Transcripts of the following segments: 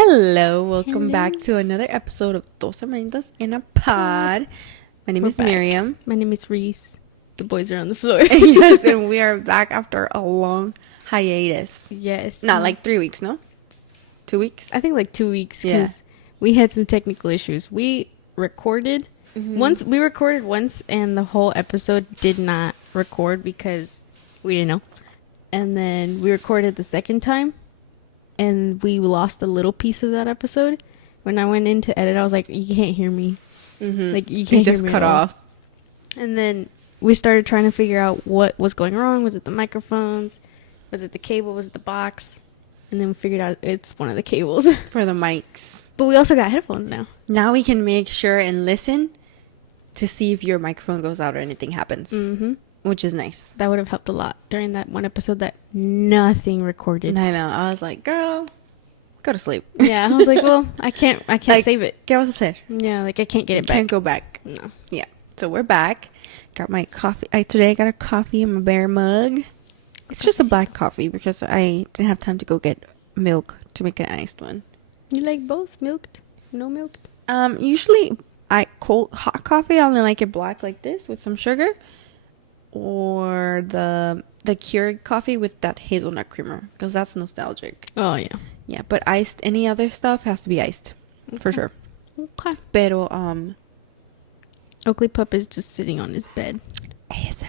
Hello, welcome back to another episode of Dos Hermanitas in a Pod. My name is Miriam. My name is Reese. The boys are on the floor. Yes, and we are back after a long hiatus. Yes. Not like 3 weeks, no? 2 weeks? I think like 2 weeks Yeah. because we had some technical issues. We recorded once. We recorded once, and the whole episode did not record because we didn't know. And then we recorded the second time, and we lost a little piece of that episode. When I went in to edit, I was like, "You can't hear me. Like you can't just hear me cut at all." off. And then we started trying to figure out what was going wrong. Was it the microphones? Was it the cable? Was it the box? And then we figured out it's one of the cables. For the mics. But we also got headphones now. Now we can make sure and listen to see if your microphone goes out or anything happens. Mm-hmm. Which is nice. That would have helped a lot during that one episode that nothing recorded. I know. I was like, girl, go to sleep. Yeah, I was like, well, I can't Like, save it. ¿Qué vas a hacer? Yeah, like I can't get it back. Can't go back. No. Yeah. So we're back. Got my coffee. Today I got a coffee in my bear mug. It's just a black coffee because I didn't have time to go get milk to make an iced one. You like both? Milked? No milk? Usually hot coffee, I only like it black like this with some sugar, or the Keurig coffee with that hazelnut creamer because that's nostalgic. Oh, yeah. Yeah, but iced, any other stuff has to be iced for sure. Okay. Pero Oakley Pup is just sitting on his bed. ASMR.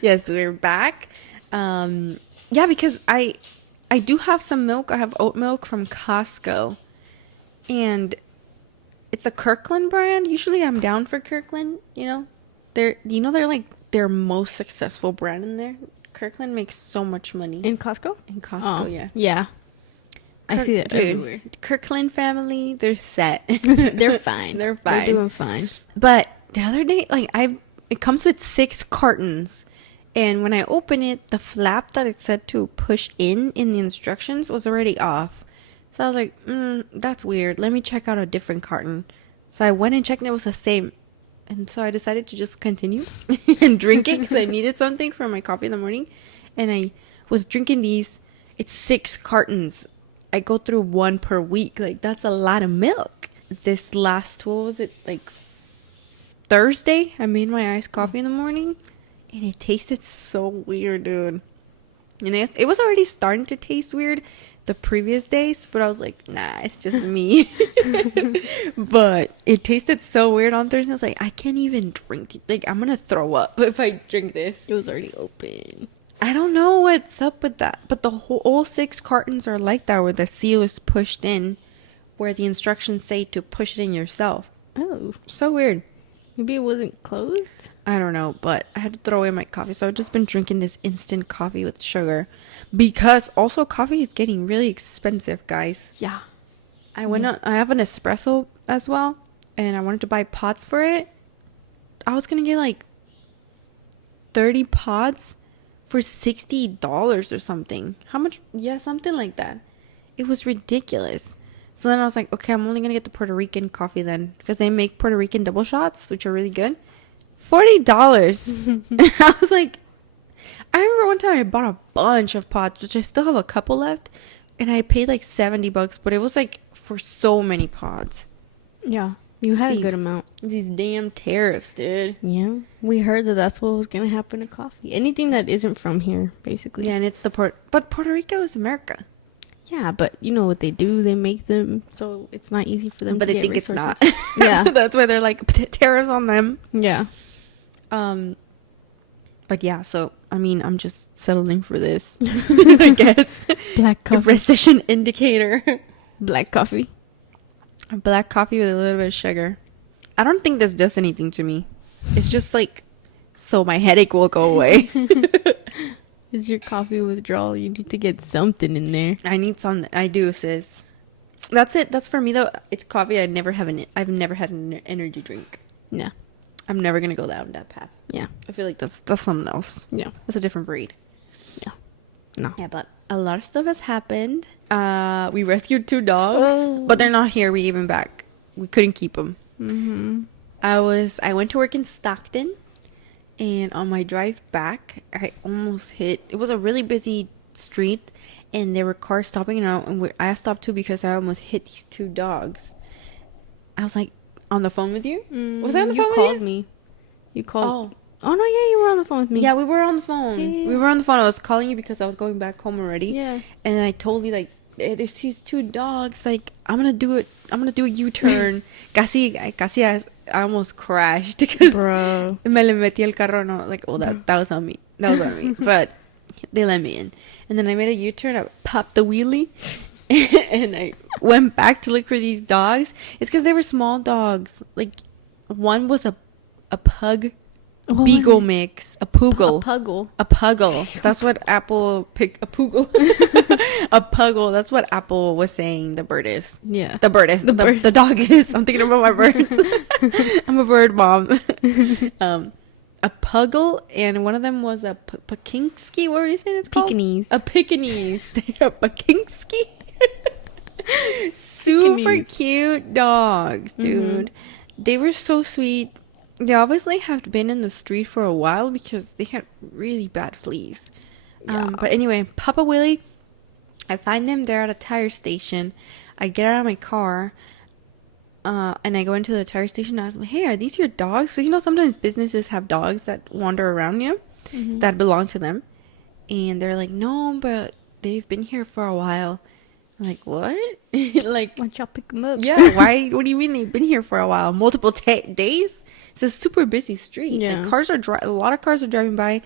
Yes, we're back. Yeah, because I do have some milk. I have oat milk from Costco, and it's a Kirkland brand. Usually, I'm down for Kirkland. They're like their most successful brand in there. Kirkland makes so much money In Costco? in Costco. Yeah, Yeah. I see that Dude, everywhere. Kirkland family, they're set. They're fine. They're fine. They're doing fine. But the other day, it comes with 6 cartons. And when I open it, the flap that it said to push in the instructions was already off. So I was like, that's weird. Let me check out a different carton. So I went and checked and it was the same. And so I decided to just continue and drink it because I needed something for my coffee in the morning. And I was drinking these. It's 6 cartons. I go through 1 per week. Like, that's a lot of milk. This last, what was it, like Thursday, I made my iced coffee in the morning. And it tasted so weird, dude. And it was already starting to taste weird the previous days, but I was like, nah, it's just me. But it tasted so weird on Thursday. I was like, I can't even drink it. Like, I'm gonna throw up if I drink this. It was already open. I don't know what's up with that, but the all 6 cartons are like that, where the seal is pushed in, where the instructions say to push it in yourself. Oh. So weird. Maybe it wasn't closed? I don't know, but I had to throw away my coffee, so I've just been drinking this instant coffee with sugar, because also coffee is getting really expensive, guys. Yeah. I have an espresso as well, and I wanted to buy pods for it. I was gonna get like 30 pods for $60 or something. How much? Yeah, something like that. It was ridiculous. So then I was like, okay, I'm only gonna get the Puerto Rican coffee then, because they make Puerto Rican double shots, which are really good. $40. I was like, I remember one time I bought a bunch of pods, which I still have a couple left, and I paid like $70, but it was like for so many pods. Yeah. You had a These- good amount. These damn tariffs, dude. Yeah. We heard that that's what was going to happen to coffee. Anything that isn't from here, basically. Yeah, and it's but Puerto Rico is America. Yeah, but you know what they do? They make them so it's not easy for them But to they get think resources. it's not. Yeah. That's why they're like, tariffs on them. Yeah. But yeah, so, I mean, I'm just settling for this, I guess. Black A coffee. recession indicator. Black coffee. Black coffee with a little bit of sugar. I don't think this does anything to me. It's just like, so my headache will go away. It's your coffee withdrawal. You need to get something in there. I need some. I do, sis. That's it. That's for me, though. It's coffee. I've never had an energy drink. Yeah. I'm never going to go down that path. Yeah. I feel like that's something else. Yeah. That's a different breed. Yeah. No. Yeah, but a lot of stuff has happened. We rescued 2 dogs, Oh. but they're not here. We gave them back. We couldn't keep them. Mm-hmm. I went to work in Stockton, and on my drive back, I almost hit. It was a really busy street, and there were cars stopping, and I stopped too because I almost hit these two dogs. I was like on the phone with you. Was I on the phone with you? You called me. You called. Oh no, yeah, you were on the phone with me. Yeah, we were on the phone. Yeah. We were on the phone. I was calling you because I was going back home already. Yeah. And I told you, like, there's these two dogs. Like, I'm gonna do it. I'm gonna do a U-turn. I almost crashed because Bro. me le metí el carro. No, like, oh, that was on me. That was on me. But they let me in. And then I made a U-turn. I popped the wheelie. And I went back to look for these dogs. It's because they were small dogs. Like, one was a pug beagle mix. A poogle. A puggle. That's what Apple picked. A poogle. A puggle. That's what Apple was saying the bird is. Yeah. The bird is. The dog is. I'm thinking about my birds. I'm a bird mom. A puggle, and one of them was a Pekinski. What were you saying it's called? Pekingese. A Pekingese. A Pekinski. Super cute dogs, dude. They were so sweet. They obviously have been in the street for a while because they had really bad fleas. Yeah. But anyway, Papa Willie, I find them there at a tire station. I get out of my car, and I go into the tire station and I ask them, hey, are these your dogs? So, sometimes businesses have dogs that wander around, that belong to them. And they're like, no, but they've been here for a while. I'm like, what? Like, why don't y'all pick them up? Yeah, why? What do you mean they've been here for a while? Multiple days? It's a super busy street. Yeah. Like, a lot of cars are driving by,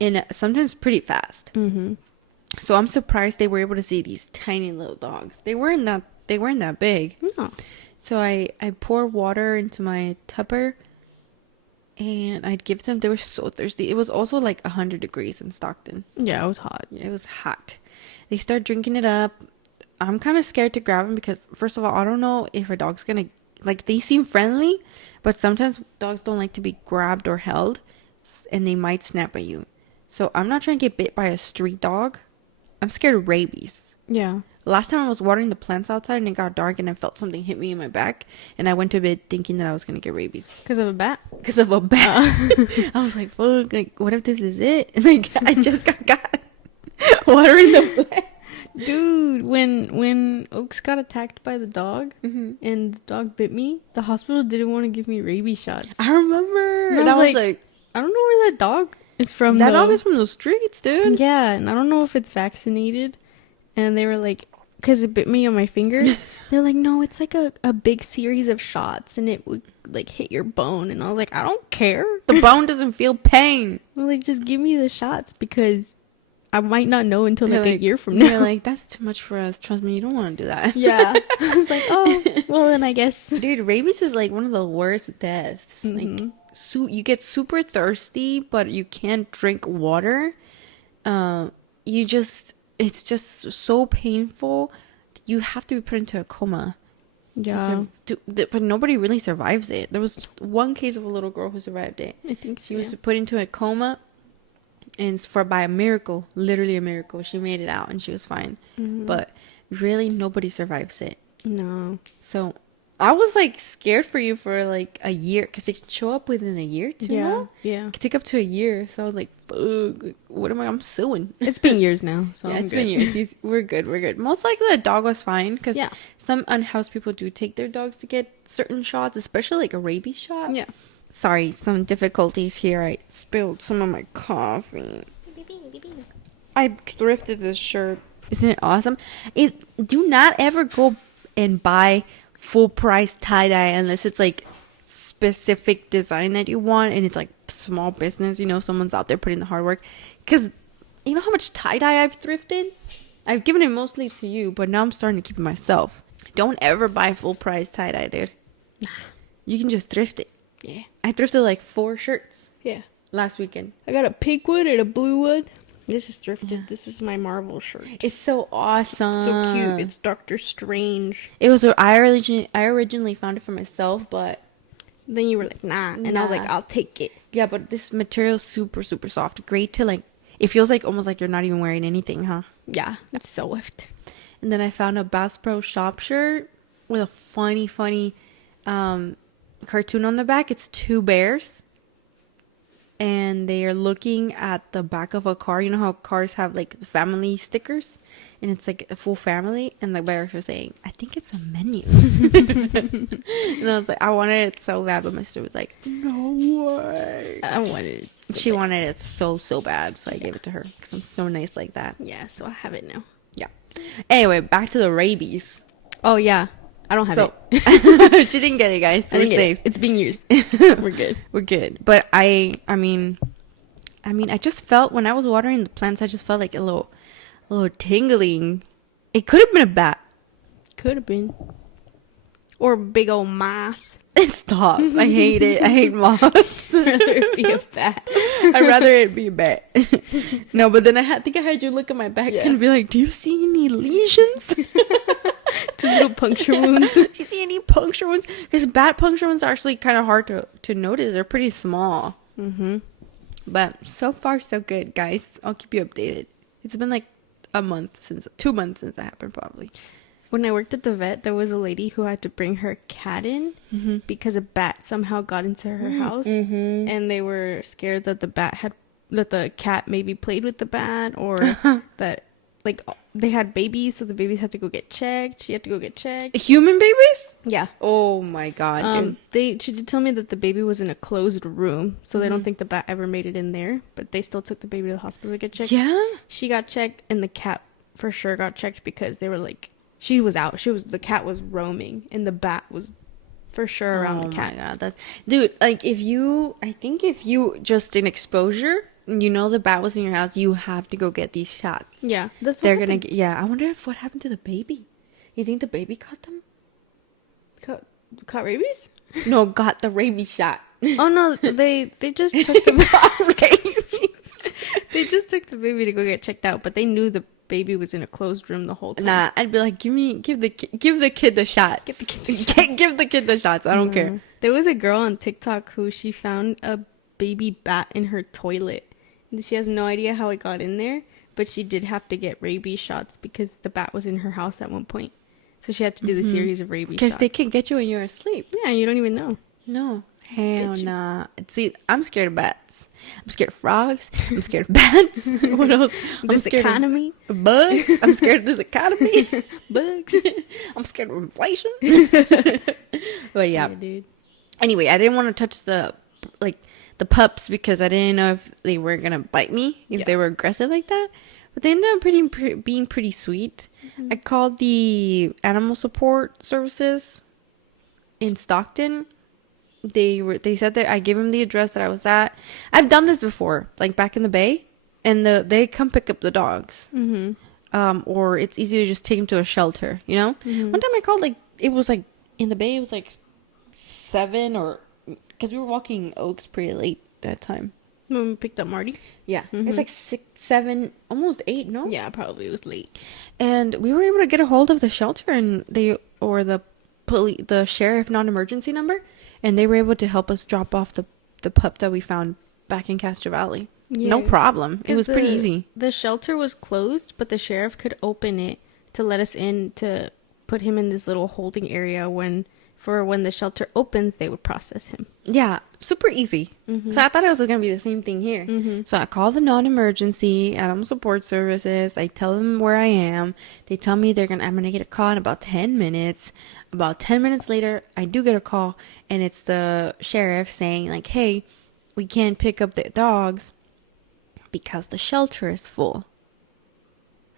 and sometimes pretty fast. So I'm surprised they were able to see these tiny little dogs. They weren't that big. No. So I pour water into my tupper, and I'd give them. They were so thirsty. It was also like 100 degrees in Stockton. Yeah, it was hot. It was hot. They start drinking it up. I'm kind of scared to grab them because, first of all, I don't know if a dog's gonna, like, they seem friendly, but sometimes dogs don't like to be grabbed or held, and they might snap at you. So I'm not trying to get bit by a street dog. I'm scared of rabies. Yeah. Last time I was watering the plants outside and it got dark and I felt something hit me in my back, and I went to bed thinking that I was gonna get rabies. Because of a bat? Because of a bat. I was like, fuck, like, what if this is it? Like, I just got watering the plants. Dude, when Oaks got attacked by the dog and the dog bit me, the hospital didn't want to give me rabies shots. I remember. And I was like, I don't know where that dog is from. That dog is from the streets, dude. Yeah, and I don't know if it's vaccinated. And they were like, because it bit me on my finger. They're like, no, it's like a big series of shots and it would like hit your bone. And I was like, I don't care. The bone doesn't feel pain. Well, like, just give me the shots because I might not know until like a year from now. They're like, that's too much for us. Trust me, you don't want to do that. Yeah. I was like, oh, well then I guess. Dude, rabies is like one of the worst deaths. Like, you get super thirsty, but you can't drink water. It's just so painful. You have to be put into a coma. Yeah. But nobody really survives it. There was one case of a little girl who survived it. I think she was put into a coma. And by a miracle, literally a miracle, she made it out and she was fine. But really, nobody survives it. No. So I was like scared for you for like a year because it can show up within a year too. Yeah. It could take up to a year. So I was like, fuck, what am I? I'm suing. It's been years now. So yeah, I'm it's good. been years. We're good. Most likely the dog was fine because yeah. some unhoused people do take their dogs to get certain shots, especially like a rabies shot. Yeah. Sorry, some difficulties here. I spilled some of my coffee. I thrifted this shirt. Isn't it awesome? Do not ever go and buy full price tie-dye unless it's like specific design that you want and it's like small business, someone's out there putting the hard work. Because you know how much tie-dye I've thrifted? I've given it mostly to you, but now I'm starting to keep it myself. Don't ever buy full price tie-dye, dude. You can just thrift it. Yeah. I thrifted like 4 shirts. Yeah. Last weekend. I got a pink one and a blue one. This is thrifted. Yeah. This is my Marvel shirt. It's so awesome. So cute. It's Doctor Strange. It was. I originally found it for myself, but then you were like, nah. And I was like, I'll take it. Yeah, but this material is super, super soft. Great to like. It feels like almost like you're not even wearing anything, huh? Yeah. It's so soft. And then I found a Bass Pro Shop shirt with a funny cartoon on the back. It's 2 bears. and they are looking at the back of a car. You know how cars have like family stickers, and it's like a full family, and the bears were saying, I think it's a menu. And I was like, I wanted it so bad, but my sister was like, no way. I wanted it. She wanted it so bad, so I gave it to her because I'm so nice like that. Yeah, so I have it now. Yeah. Anyway, back to the rabies. Oh, yeah. I don't have it. She didn't get it, guys. We're safe. It's being used. We're good. We're good. But I mean, I just felt when I was watering the plants, I just felt like a little tingling. It could have been a bat. Could have been. Or a big old moth. Stop. I hate it. I hate moths. I'd rather it be a bat. I'd rather it be a bat. No, but then I think I had you look at my back and be like, do you see any lesions? Two little puncture wounds. Do you see any puncture wounds? Because bat puncture wounds are actually kind of hard to notice. They're pretty small. Mm-hmm. But so far, so good, guys. I'll keep you updated. It's been like 2 months since that happened, probably. When I worked at the vet, there was a lady who had to bring her cat in because a bat somehow got into her house, and they were scared that the cat maybe played with the bat, or that like they had babies, so the babies had to go get checked. She had to go get checked. Human babies? Yeah. Oh my god. She did tell me that the baby was in a closed room, so they don't think the bat ever made it in there, but they still took the baby to the hospital to get checked. Yeah. She got checked, and the cat for sure got checked because they were like, she was out. The cat was roaming, and the bat was for sure around the cat. Oh my god, dude, like if you just in exposure, you know the bat was in your house, you have to go get these shots. Yeah, that's what They're happened. gonna. Yeah, I wonder if what happened to the baby. You think the baby caught them? Caught rabies? No, got the rabies shot. Oh no, they just took the Rabies. they just took the baby to go get checked out, but they knew the baby was in a closed room the whole time. Nah, I'd be like, give the kid the shot. Give the kid the shots. I don't care. There was a girl on TikTok who she found a baby bat in her toilet. And she has no idea how it got in there, but she did have to get rabies shots because the bat was in her house at one point. So she had to do the series of rabies shots. Because they can get you when you're asleep. Yeah, and you don't even know. No. Hell nah. See, I'm scared of bats. I'm scared of frogs. I'm scared of bats. What else? This economy. Of bugs. I'm scared of this economy. Bugs. I'm scared of inflation. But yeah. Dude. Anyway, I didn't want to touch the pups because I didn't know if they were gonna bite me if they were aggressive like that. But they ended up being pretty sweet. I called the animal support services in Stockton. They said that I gave them the address that I was at. I've done this before, like back in the Bay, and they come pick up the dogs. Or it's easy to just take them to a shelter. You know. One time I called, like it was like in the Bay. It was like 7 or because we were walking Oaks pretty late that time. When we picked up Marty? Yeah. It's like 6, 7, almost 8, no? Yeah, probably. It was late. And we were able to get a hold of the shelter and the sheriff non-emergency number, and they were able to help us drop off the pup that we found back in Castro Valley. Yeah. No problem. It was pretty easy. The shelter was closed, but the sheriff could open it to let us in to put him in this little holding area when the shelter opens, they would process him. Yeah, super easy. So I thought it was going to be the same thing here. So I call the non-emergency animal support services. I tell them where I am. They tell me I'm going to get a call in about 10 minutes. About 10 minutes later, I do get a call, and it's the sheriff saying, like, hey, we can't pick up the dogs because the shelter is full.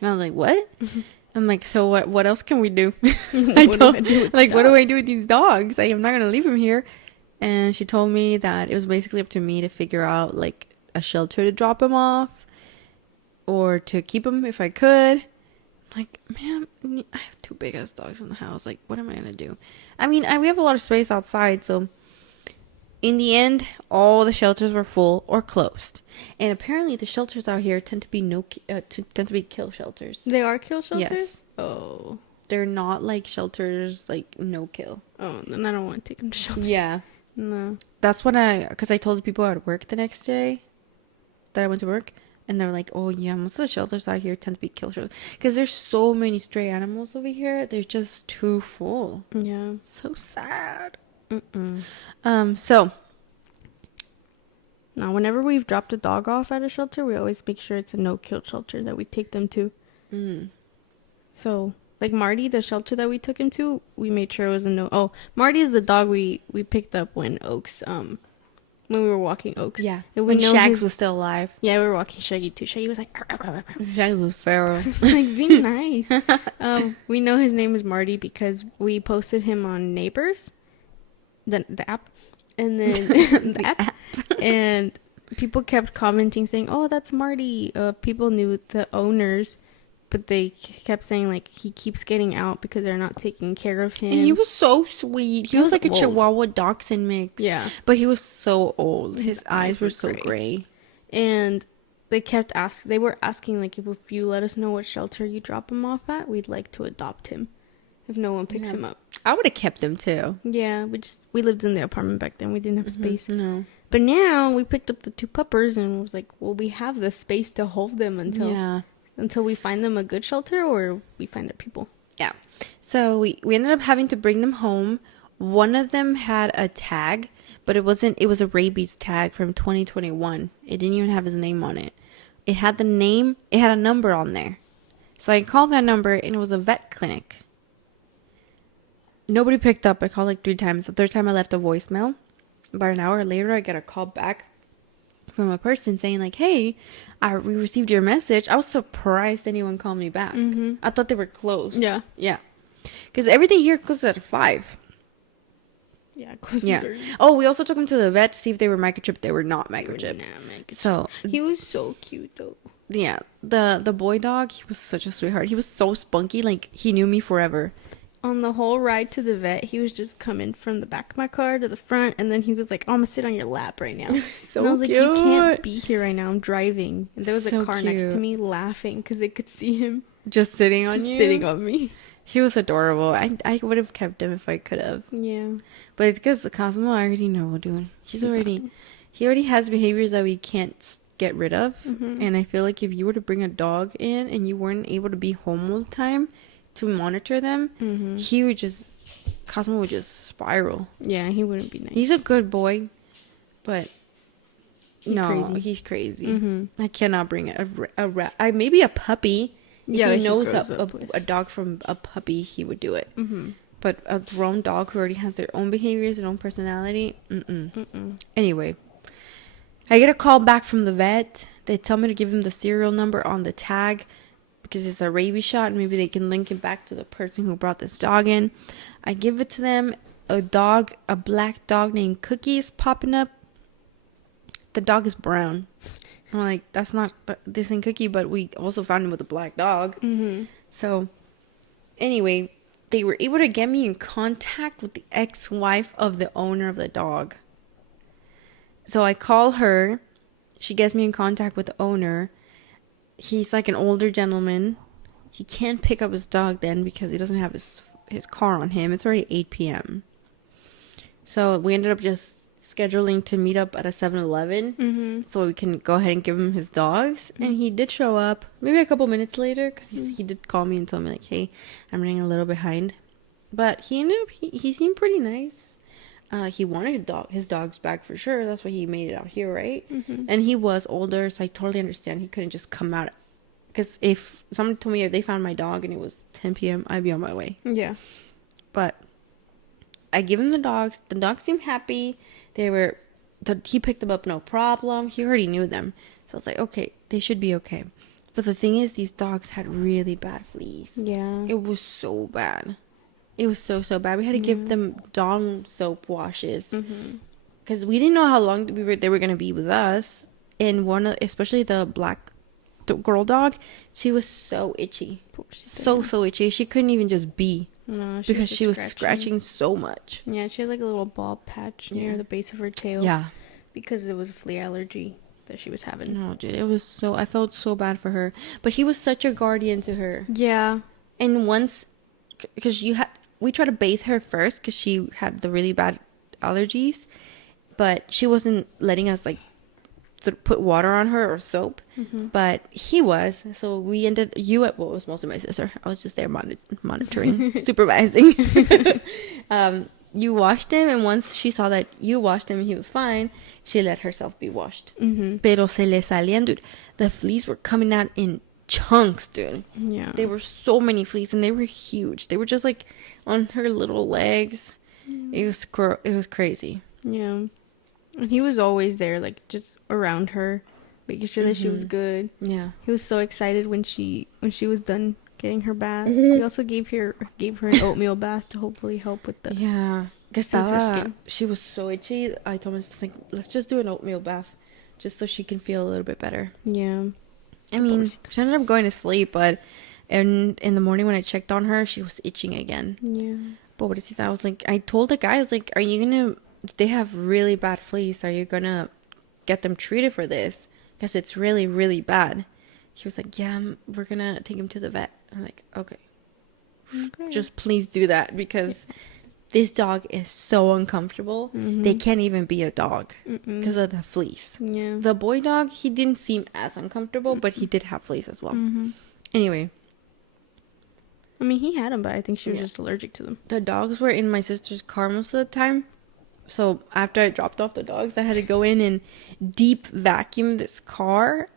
And I was like, what? I'm like, so what else can we do? What do I do with these dogs? I'm not going to leave them here. And she told me that it was basically up to me to figure out, like, a shelter to drop them off or to keep them if I could. I'm like, man, I have 2 big-ass dogs in the house. Like, what am I going to do? I mean, we have a lot of space outside, so in the end, all the shelters were full or closed. And apparently the shelters out here tend to be kill shelters. They are kill shelters? Yes. Oh. They're not like shelters, like no kill. Oh, then I don't want to take them to shelters. Yeah. No. That's because I told the people at work the next day that I went to work, and they were like, oh yeah, most of the shelters out here tend to be kill shelters. Because there's so many stray animals over here. They're just too full. Yeah. So sad. So Now, whenever we've dropped a dog off at a shelter, we always make sure it's a no-kill shelter that we take them to. So, like Marty, the shelter that we took him to, we made sure it was a no. Oh, Marty is the dog we picked up when when we were walking Oaks. Yeah, And when Shags was still alive. Yeah, we were walking Shaggy too. Shaggy was like, Shags was feral. it's like, be nice. We know his name is Marty because we posted him on Neighbors, the app, and then the app, and people kept commenting saying, "Oh, that's Marty." People knew the owners, but they kept saying like he keeps getting out because they're not taking care of him. And he was so sweet. He was like old. a Chihuahua Dachshund mix. Yeah, but he was so old. His eyes were so gray. And they kept asking. They were asking like, if you let us know what shelter you drop him off at, we'd like to adopt him. If no one picks him up, I would have kept him too. Yeah, we lived in the apartment back then. We didn't have space. No. But now we picked up the 2 puppers and was like, well, we have the space to hold them until we find them a good shelter or we find their people. Yeah. So we ended up having to bring them home. One of them had a tag, but it was a rabies tag from 2021. It didn't even have his name on it. It had a number on there. So I called that number and it was a vet clinic. Nobody picked up. I called like 3 times. The 3rd time I left a voicemail. About an hour later, I get a call back from a person saying like, "Hey, we received your message." I was surprised anyone called me back. I thought they were closed. Yeah. Because everything here closes at 5. Yeah, closes Yeah. early. Oh, we also took them to the vet to see if they were microchipped. They were not microchipped. So he was so cute though. Yeah, the boy dog, he was such a sweetheart. He was so spunky, like he knew me forever. On the whole ride to the vet, he was just coming from the back of my car to the front, and then he was like, "Oh, I'm gonna sit on your lap right now." So and I was cute. like, "You can't be here right now. I'm driving." And there was So a car next to cute. me laughing because they could see him Just sitting on just you. sitting on me. He was adorable. I would have kept him if I could have. Yeah. But it's because Cosmo, I already know, dude. He already has behaviors that we can't get rid of. And I feel like if you were to bring a dog in and you weren't able to be home all the time to monitor them, Cosmo would just spiral. Yeah, he wouldn't be nice. He's a good boy, but crazy. He's crazy. I cannot bring a rat. Maybe a puppy. If Yeah, he he knows grows up with. a dog from a puppy, he would do it. But a grown dog who already has their own behaviors, their own personality, Anyway, I get a call back from the vet. They tell me to give him the serial number on the tag because it's a rabies shot. And maybe they can link it back to the person who brought this dog in. I give it to them. A black dog named Cookie is popping up. The dog is brown. I'm like, this ain't Cookie, but we also found him with a black dog. So, anyway, they were able to get me in contact with the ex-wife of the owner of the dog. So I call her. She gets me in contact with the owner. He's like an older gentleman. He can't pick up his dog then because he doesn't have his car on him. It's already 8 p.m. So we ended up just scheduling to meet up at a 7-Eleven so we can go ahead and give him his dogs. And he did show up maybe a couple minutes later because he did call me and tell me like, "Hey, I'm running a little behind." But he ended up, he seemed pretty nice. He wanted his dogs back for sure. That's why he made it out here, right? And he was older, so I totally understand he couldn't just come out. Because if someone told me if they found my dog and it was 10 p.m., I'd be on my way. Yeah. But I give him the dogs. The dogs seemed happy. He picked them up no problem. He already knew them. So I was like, okay, they should be okay. But the thing is, these dogs had really bad fleas. Yeah. It was so bad. It was so bad. We had to give them Dawn soap washes. Because we didn't know how long they were going to be with us. And especially the black girl dog, she was so itchy. So itchy. She couldn't even just be. No, because she was scratching so much. Yeah, she had like a little bald patch near the base of her tail. Yeah. Because it was a flea allergy that she was having. No, dude, I felt so bad for her. But he was such a guardian to her. Yeah. And once, because we tried to bathe her first because she had the really bad allergies. But she wasn't letting us like put water on her or soap. But he was. So we it was mostly my sister. I was just there monitoring, supervising. you washed him, and once she saw that you washed him and he was fine, she let herself be washed. Pero se le salían, dude. The fleas were coming out in chunks, dude. Yeah. There were so many fleas, and they were huge. They were just like on her little legs. It was crazy. Yeah. And he was always there, like, just around her, making sure that she was good. Yeah. He was so excited when she was done getting her bath. We also gave her an oatmeal bath to hopefully help with the Yeah. with her skin. She was so itchy. I told my sister, like, let's just do an oatmeal bath just so she can feel a little bit better. Yeah. I mean, she ended up going to sleep, but in the morning when I checked on her, she was itching again. Yeah. Pobrecita, I was like, I told the guy, I was like, they have really bad fleas. Are you gonna get them treated for this? Because it's really, really bad. He was like, yeah, we're gonna take him to the vet. I'm like, okay. Just please do that, because this dog is so uncomfortable. They can't even be a dog because of the fleas. Yeah. The boy dog, he didn't seem as uncomfortable, but he did have fleas as well. Anyway. I mean, he had them, but I think she was just allergic to them. The dogs were in my sister's car most of the time. So after I dropped off the dogs, I had to go in and deep vacuum this car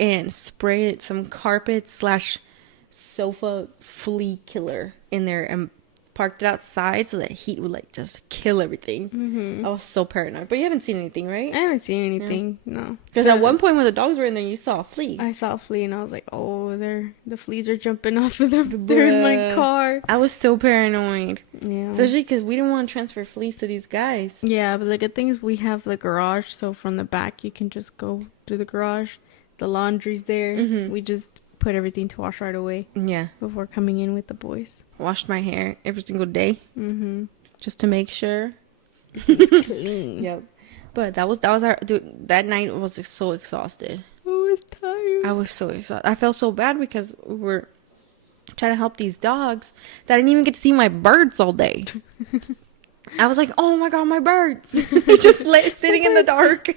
and spray some carpet / sofa flea killer in there and parked it outside so that heat would like just kill everything. I was so paranoid. But you haven't seen anything, right? I haven't seen anything. No. Because at one point when the dogs were in there, you saw a flea. I saw a flea and I was like, oh, the fleas are jumping off of them. They're in my car. I was so paranoid. Yeah. Especially because we didn't want to transfer fleas to these guys. Yeah, but the good thing is we have the garage, so from the back you can just go through the garage. The laundry's there. We just put everything to wash right away. Yeah. Before coming in with the boys. Washed my hair every single day. Just to make sure. It's clean. Yep. But that was our dude. That night I was so exhausted. I was tired. I was so exhausted. I felt so bad because we were trying to help these dogs that I didn't even get to see my birds all day. I was like, oh my god, my birds. Just sitting in the dark.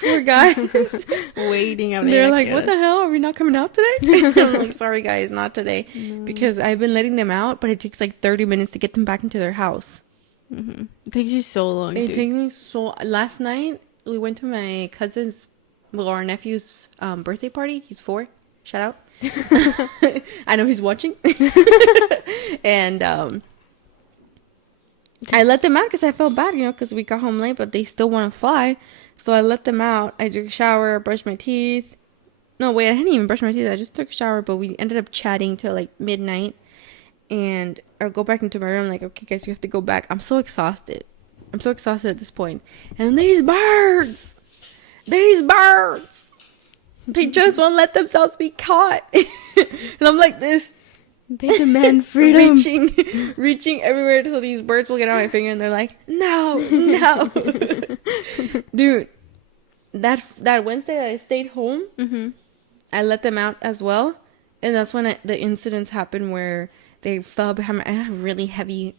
Poor guys. Waiting. They're like, what the hell? Are we not coming out today? I'm like, sorry guys, not today. No. Because I've been letting them out, but it takes like 30 minutes to get them back into their house. It takes you so long. It takes me so... Last night, we went to my cousin's, our nephew's birthday party. He's 4. Shout out. I know he's watching. And I let them out because I felt bad, because we got home late, but they still want to fly. So I let them out. I took a shower, brushed my teeth. No, wait, I didn't even brush my teeth. I just took a shower, but we ended up chatting till like midnight. And I go back into my room, like, okay, guys, we have to go back. I'm so exhausted. I'm so exhausted at this point. And these birds! They just won't let themselves be caught. And I'm like this. They demand freedom. reaching everywhere so these birds will get on my finger, and they're like, no. Dude, that Wednesday that I stayed home, I let them out as well. And that's when the incidents happened where they fell behind I have really heavy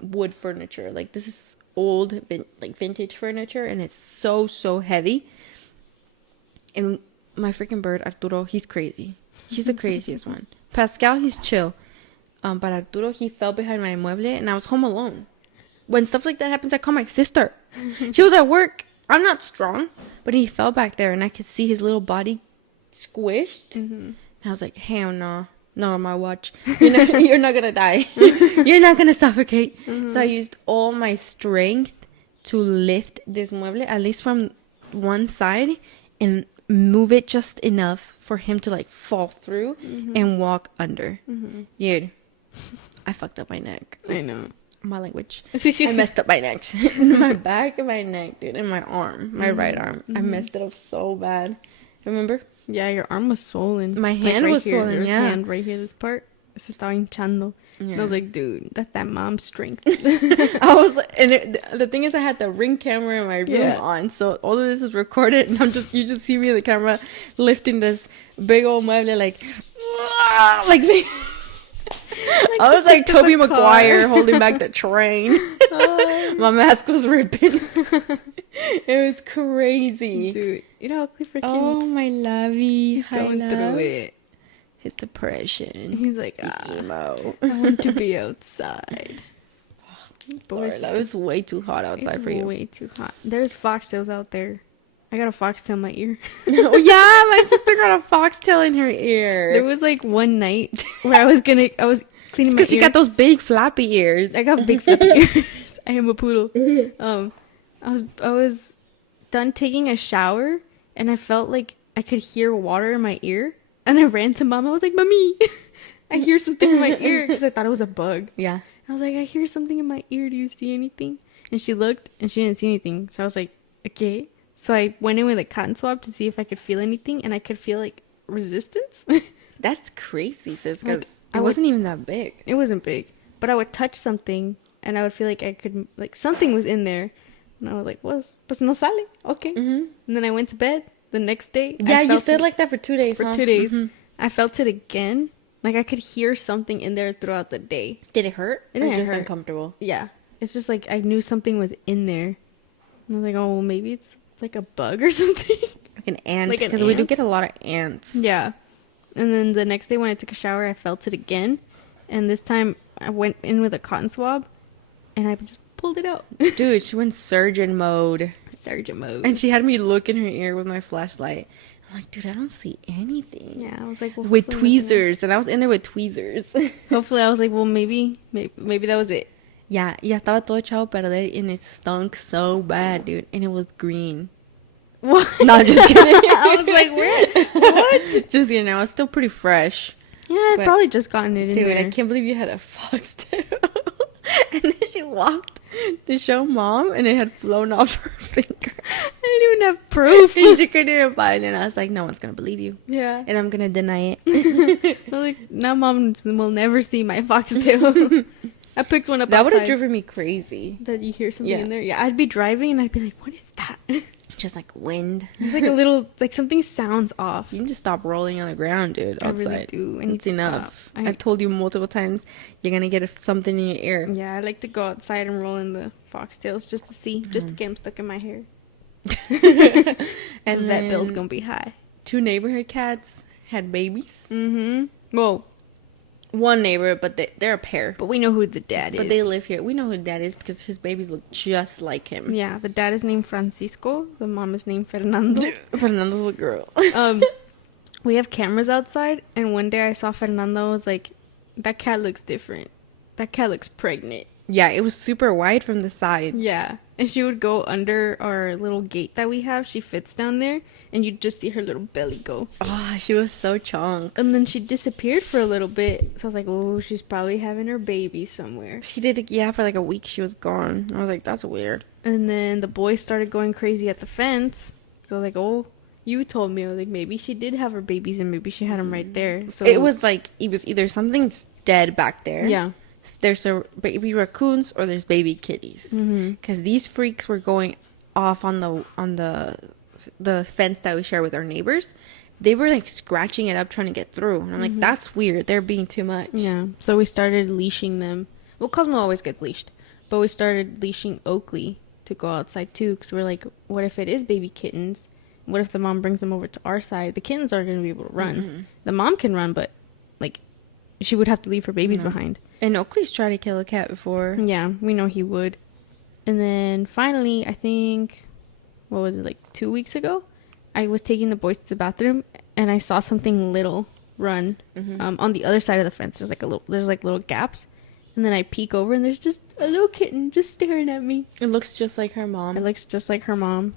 wood furniture. Like, this is old, vintage furniture, and it's so heavy. And my freaking bird, Arturo, he's crazy. He's the craziest one. Pascal, he's chill. But Arturo, he fell behind my mueble, and I was home alone. When stuff like that happens, I call my sister. She was at work. I'm not strong, but he fell back there, and I could see his little body squished. And I was like, hell no. Not on my watch. You're not gonna die. You're not gonna suffocate. So I used all my strength to lift this mueble, at least from one side, and move it just enough for him to like fall through and walk under. Dude, I fucked up my neck. I know. My language. I messed up my neck. My back and my neck, dude, and my arm, my right arm. I messed it up so bad. Remember? Yeah, your arm was swollen. My hand right was here, swollen, your yeah. hand right here, this part. Se estaba hinchando. Yeah. And I was like, dude, that's that mom's strength. I was like, and the thing is, I had the Ring camera in my room on, so all of this is recorded, and you just see me in the camera lifting this big old mueble, like I was like Toby Maguire holding back the train. My mask was ripping. It was crazy, dude. You know, freaking. Oh my lovey, he's going through it. His depression. He's like, he's emo. I want to be outside. Sorry, that was way too hot outside for you. Way too hot. There's foxtails out there. I got a foxtail in my ear. Oh yeah, my sister got a foxtail in her ear. There was like one night where I was cleaning my ear. Because she got those big flappy ears. I got big flappy ears. I am a poodle. I was done taking a shower and I felt like I could hear water in my ear, and I ran to Mom. I was like, "Mommy, I hear something in my ear," because I thought it was a bug. Yeah. I was like, "I hear something in my ear. Do you see anything?" And she looked and she didn't see anything. So I was like, "Okay." So I went in with a cotton swab to see if I could feel anything, and I could feel like resistance. That's crazy, sis, Like, because it wasn't even that big. It wasn't big, but I would touch something and I would feel like I could, like, something was in there, and I was like, pues no sale, okay. And then I went to bed the next day. Yeah, I you felt stayed it like that for 2 days. for 2 days. I felt it again. Like, I could hear something in there throughout the day. Did it hurt? It didn't or just hurt. uncomfortable? Yeah, it's just like I knew something was in there, and I was like, oh, well, maybe it's like a bug or something. Like an ant, Like an because we do ant? get a lot of ants. Yeah. And then the next day when I took a shower, I felt it again. And this time I went in with a cotton swab and I just pulled it out. Dude, she went surgeon mode. Surgeon mode. And she had me look in her ear with my flashlight. I'm like, dude, I don't see anything. Yeah, I was like, well, With hopefully- tweezers. And I was in there with tweezers. Hopefully, I was like, well, maybe that was it. Yeah, estaba todo echado a perder and it stunk so bad, dude. And it was green. What? No, I'm just kidding. I was like, where? What? Just, you know, it's still pretty fresh. Yeah, I'd But- probably just gotten it in Dude, there. I can't believe you had a foxtail. And then she walked to show Mom, and it had flown off her finger. I didn't even have proof. And she couldn't even find it. And I was like, no one's going to believe you. Yeah. And I'm going to deny it. I was like, now Mom will never see my foxtail. I picked one up That would have outside. driven me crazy. That you hear something Yeah. in there. Yeah, I'd be driving and I'd be like, what is that? Just like wind. It's like a little, like something sounds off. You can just stop rolling on the ground, dude. I Outside. really do. I need It's to enough. stop. I've told you multiple times you're going to get something in your ear. Yeah, I like to go outside and roll in the foxtails just to see, just to get them stuck in my hair. And that then bill's gonna be high. 2 neighborhood cats had babies. Mm-hmm. Well, One neighbor, but they're a pair. but we know who the dad is. But they live here. We know who dad is because his babies look just like him. Yeah, the dad is named Francisco. The mom is named Fernando. Fernando's a girl. We have cameras outside, and one day I saw Fernando. I was like, that cat looks different. That cat looks pregnant. Yeah, it was super wide from the sides. Yeah. And she would go under our little gate that we have. She fits down there, and you'd just see her little belly go. Oh, she was so chunks. And then she disappeared for a little bit. So I was like, oh, she's probably having her baby somewhere. She did it, yeah, for like a week she was gone. I was like, that's weird. And then the boys started going crazy at the fence. So I was like, oh, you told me. I was like, maybe she did have her babies and maybe she had them right there. So It was like, it was either something's dead back there. Yeah. There's a baby raccoons or there's baby kitties. Because these freaks were going off on the fence that we share with our neighbors. They were like scratching it up trying to get through. And I'm like, that's weird. They're being too much. Yeah. So we started leashing them. Well, Cosmo always gets leashed. But we started leashing Oakley to go outside too. Because we're like, what if it is baby kittens? What if the mom brings them over to our side? The kittens aren't going to be able to run. The mom can run, but like she would have to leave her babies behind. And Oakley's tried to kill a cat before. Yeah, we know he would. And then finally, I think, what was it, like 2 weeks ago? I was taking the boys to the bathroom and I saw something little run on the other side of the fence. There's like little gaps. And then I peek over and there's just a little kitten just staring at me. It looks just like her mom. It looks just like her mom.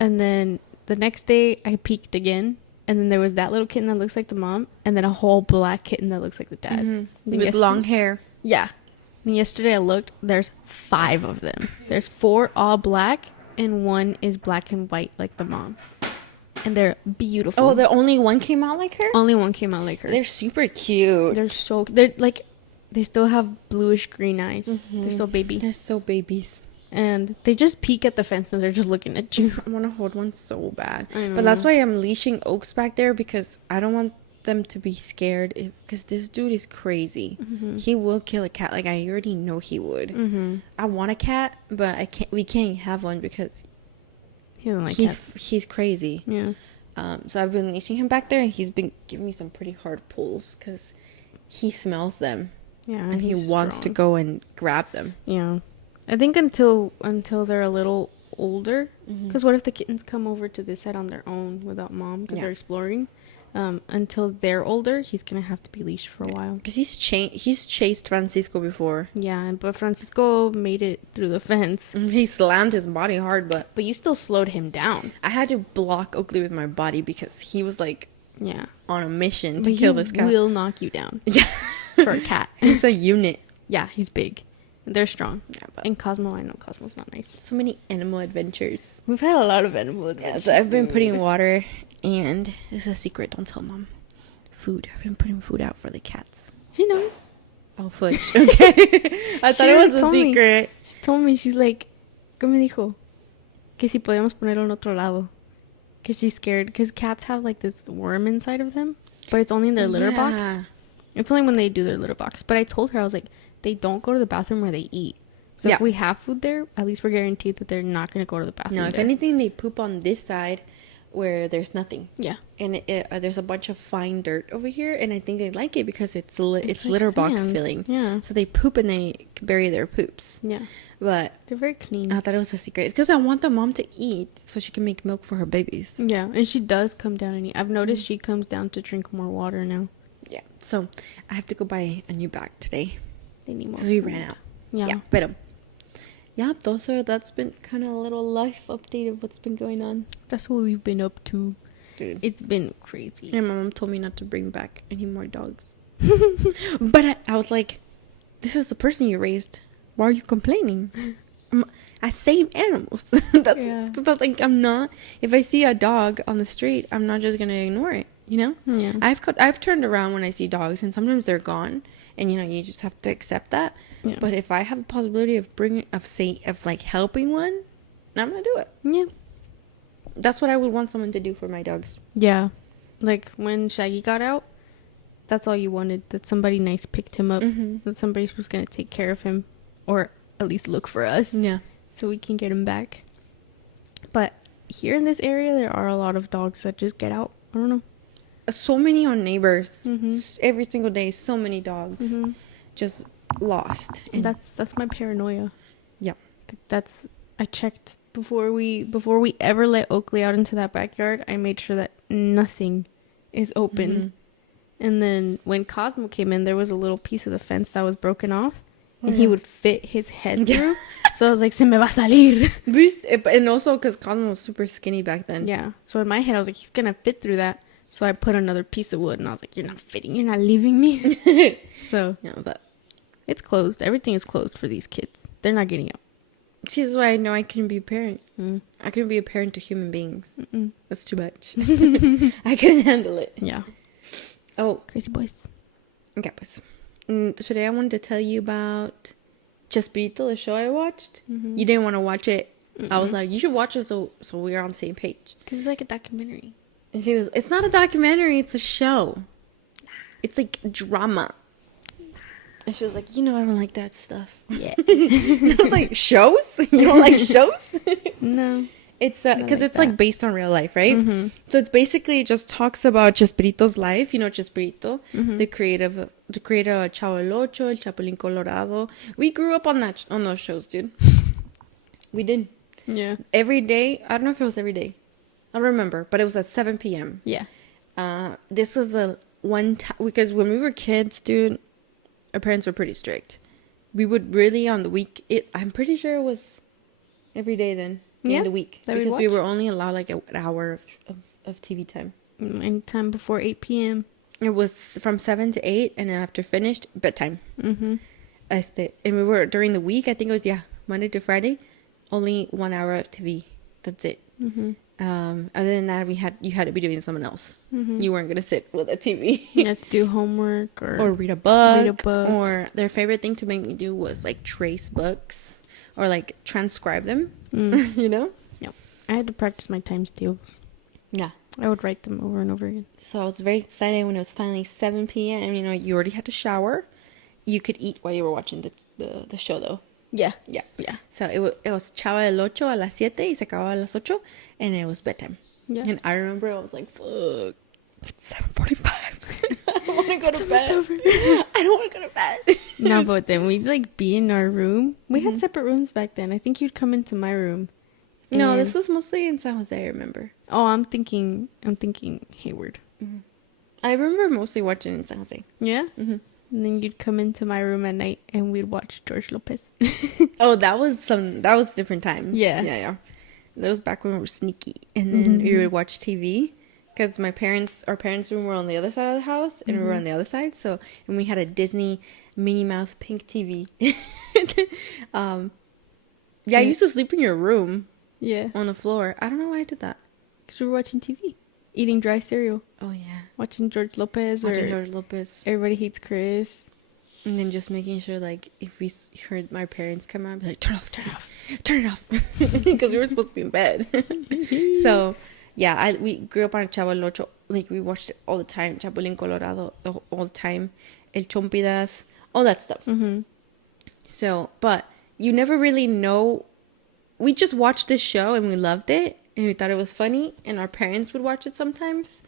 And then the next day I peeked again. And then there was that little kitten that looks like the mom. And then a whole black kitten that looks like the dad. Then With long hair. Yeah. And yesterday I looked, there's 5 of them. There's 4 all black, and 1 is black and white like the mom. And they're beautiful. Oh, the only one came out like her? only one came out like her. They're super cute. They're like, they still have bluish green eyes. They're so baby. They're so babies. And they just peek at the fence and they're just looking at you. I want to hold one so bad. I know. But that's why I'm leashing Oaks back there because I don't want them to be scared because this dude is crazy. He will kill a cat. Like I already know he would. I want a cat, but we can't have one because He doesn't like cats. he's crazy. Yeah. So I've been leashing him back there and he's been giving me some pretty hard pulls because he smells them Yeah. and he he's wants to strong. go and grab them. Yeah. I think until they're a little older. Mhm. Because what if the kittens come over to this side on their own without mom because Yeah. they're exploring? Until they're older, he's gonna have to be leashed for a while. Because he's chased Francisco before. Yeah, but Francisco made it through the fence. He slammed his body hard, but But you still slowed him down. I had to block Oakley with my body because he was like Yeah. on a mission But to he kill this cat. will knock you down Yeah. for a cat. He's a unit. Yeah, he's big. They're strong. Yeah, but And Cosmo, I know Cosmo's not nice. so many animal adventures. We've had a lot of animal Yeah, adventures. so I've been dude. putting water, and this is a secret, don't tell mom. Food. I've been putting food out for the cats. She knows. Oh, fudge. Okay. I thought She it was already a told me. secret. She told me, she's like, ¿qué me dijo? Que si podíamos ponerlo en otro lado. Because she's scared. Because cats have like this worm inside of them. But it's only in their litter box. Yeah. It's only when they do their litter box. But I told her, I was like, they don't go to the bathroom where they eat. So Yeah. if we have food there, at least we're guaranteed that they're not going to go to the bathroom. No, if there. anything, they poop on this side where there's nothing. Yeah. And there's a bunch of fine dirt over here, and I think they like it because it's It's like litter box sand. filling. Yeah. So they poop and they bury their poops. Yeah. But They're very clean. I thought it was a secret. It's because I want the mom to eat so she can make milk for her babies. Yeah. And she does come down and eat. I've noticed she comes down to drink more water now. Yeah. So I have to go buy a new bag today They need more because we food. ran out. Yeah. Yeah. But yeah, that's been kind of a little life update of what's been going on. That's what we've been up to. Dude. It's been crazy. And my mom told me not to bring back any more dogs. But I was like, this is the person you raised. Why are you complaining? I save animals. That's like, I'm not. If I see a dog on the street, I'm not just gonna ignore it. You know. Yeah. I've turned around when I see dogs, and sometimes they're gone, and you just have to accept that. Yeah. But if I have the possibility of helping one, I'm gonna do it. Yeah. That's what I would want someone to do for my dogs. Yeah. Like when Shaggy got out, that's all you wanted. That somebody nice picked him up. Mm-hmm. That somebody was going to take care of him. Or at least look for us. Yeah. So we can get him back. But here in this area, there are a lot of dogs that just get out. I don't know. So many on Neighbors. Mhm. Every single day, so many dogs Mhm. just lost. And that's my paranoia. Yeah. I checked before we ever let Oakley out into that backyard. I made sure that nothing is open. Mhm. And then when Cosmo came in, there was a little piece of the fence that was broken off, and he would fit his head Yeah. through. So I was like, "Se me va a salir." And also because Cosmo was super skinny back then. Yeah. So in my head, I was like, "He's gonna fit through that." So I put another piece of wood, and I was like, "You're not fitting. You're not leaving me." So Yeah, but it's closed. Everything is closed for these kids. They're not getting out. this is why I know I can be a parent. Mm. I can be a parent to human beings. Mm-mm. That's too much. I couldn't handle it. Yeah. Oh, Crazy boys. okay, pues. Today I wanted to tell you about Chespirito, the show I watched. Mhm. You didn't want to watch it. I was Mm-mm. like, you should watch it so we're on the same page. Because it's like a documentary. And she was, it's not a documentary, it's a show. It's like drama. And she was like, I don't like that stuff. Yeah. I was like, shows? You don't like shows? No. It's Not because like it's like that. based on real life, right? Mm-hmm. So it's basically it just talks about Chespirito's life. Chespirito, Mhm. the creator of Chavo el Ocho, El Chapulín Colorado. We grew up on those shows, dude. We did. Yeah. Every day. I don't know if it was every day. I don't remember, but it was at 7 p.m. Yeah. This was the one time because when we were kids, dude, our parents were pretty strict. We would really on the week. I'm pretty sure it was every day then. Yeah, In the week that we because we watched. were only allowed like an hour of TV time. Anytime before 8 p.m. It was from 7 to 8, and then after finished bedtime. Mm-hmm. And we were during the week. I think it was Monday to Friday, only 1 hour of TV. That's it. Mm-hmm. Other than that, you had to be doing something else. Mm-hmm. You weren't gonna sit with a TV. You have to do homework or read a book. Read a book. Or their favorite thing to make me do was like trace books or like transcribe them. Mm. Yep. I had to practice my times tables. Yeah. I would write them over and over again. So I was very excited when it was finally 7 p.m. You already had to shower. You could eat while you were watching the show though. Yeah. Yeah. Yeah. So it was Chava del Ocho a las 7 y se acababa a las 8 and it was bedtime. Yeah. And I remember I was like, fuck, it's 7:45. I don't want to go to It's bed. almost over. I don't want to go to bed. No, but then we'd like be in our room. We had separate rooms back then. I think you'd come into my room. No, and- this was mostly in San Jose, I remember. Oh, I'm thinking Hayward. I remember mostly watching in San Jose. Yeah. Mm-hmm. And then you'd come into my room at night, and we'd watch George Lopez. Oh, that was different times. Yeah. Yeah. That was back when we were sneaky, and then we would watch TV because our parents' room were on the other side of the house, and we were on the other side. So, and we had a Disney Minnie Mouse pink TV. Yeah, I used to sleep in your room Yeah. on the floor. I don't know why I did that. Because we were watching TV, eating dry cereal, Oh yeah, watching George Lopez watching or George Lopez, Everybody Hates Chris. and then just making sure like if we heard my parents come out, I'd be like, turn it off, because we were supposed to be in bed. So yeah, we grew up on Chavo el Ocho. Like we watched it all the time. Chapulín Colorado all the time. El Chompidas, all that stuff. So, but you never really know. We just watched this show and we loved it and we thought it was funny, and our parents would watch it sometimes.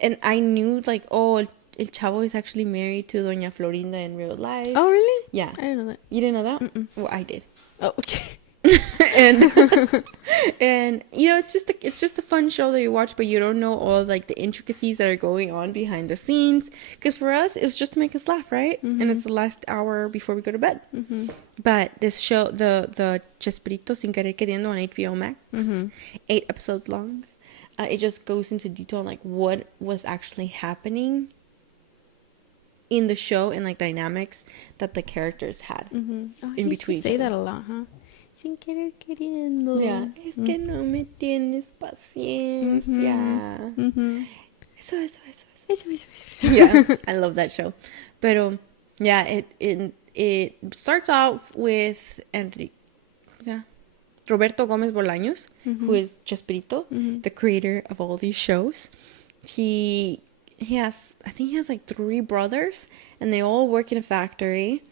And I knew like, oh, El Chavo is actually married to Doña Florinda in real life. Oh, really? Yeah. I didn't know that. You didn't know that? Well, I did. Oh, okay. and and you know, it's just a fun show that you watch, but you don't know all like the intricacies that are going on behind the scenes, because for us it was just to make us laugh, right? And it's the last hour before we go to bed. But this show, the Chespirito Sin Querer Queriendo on HBO Max, 8 episodes long, it just goes into detail on like what was actually happening in the show and like dynamics that the characters had Oh, in he used to between. say that a lot, huh? Sin querer queriendo. Yeah. Es que no me tienes paciencia. Eso. Eso, eso, eso. Yeah, I love that show. Pero, yeah, it starts off with Roberto Gómez Bolaños, who is Chespirito, the creator of all these shows. I think he has like 3 brothers, and they all work in a factory,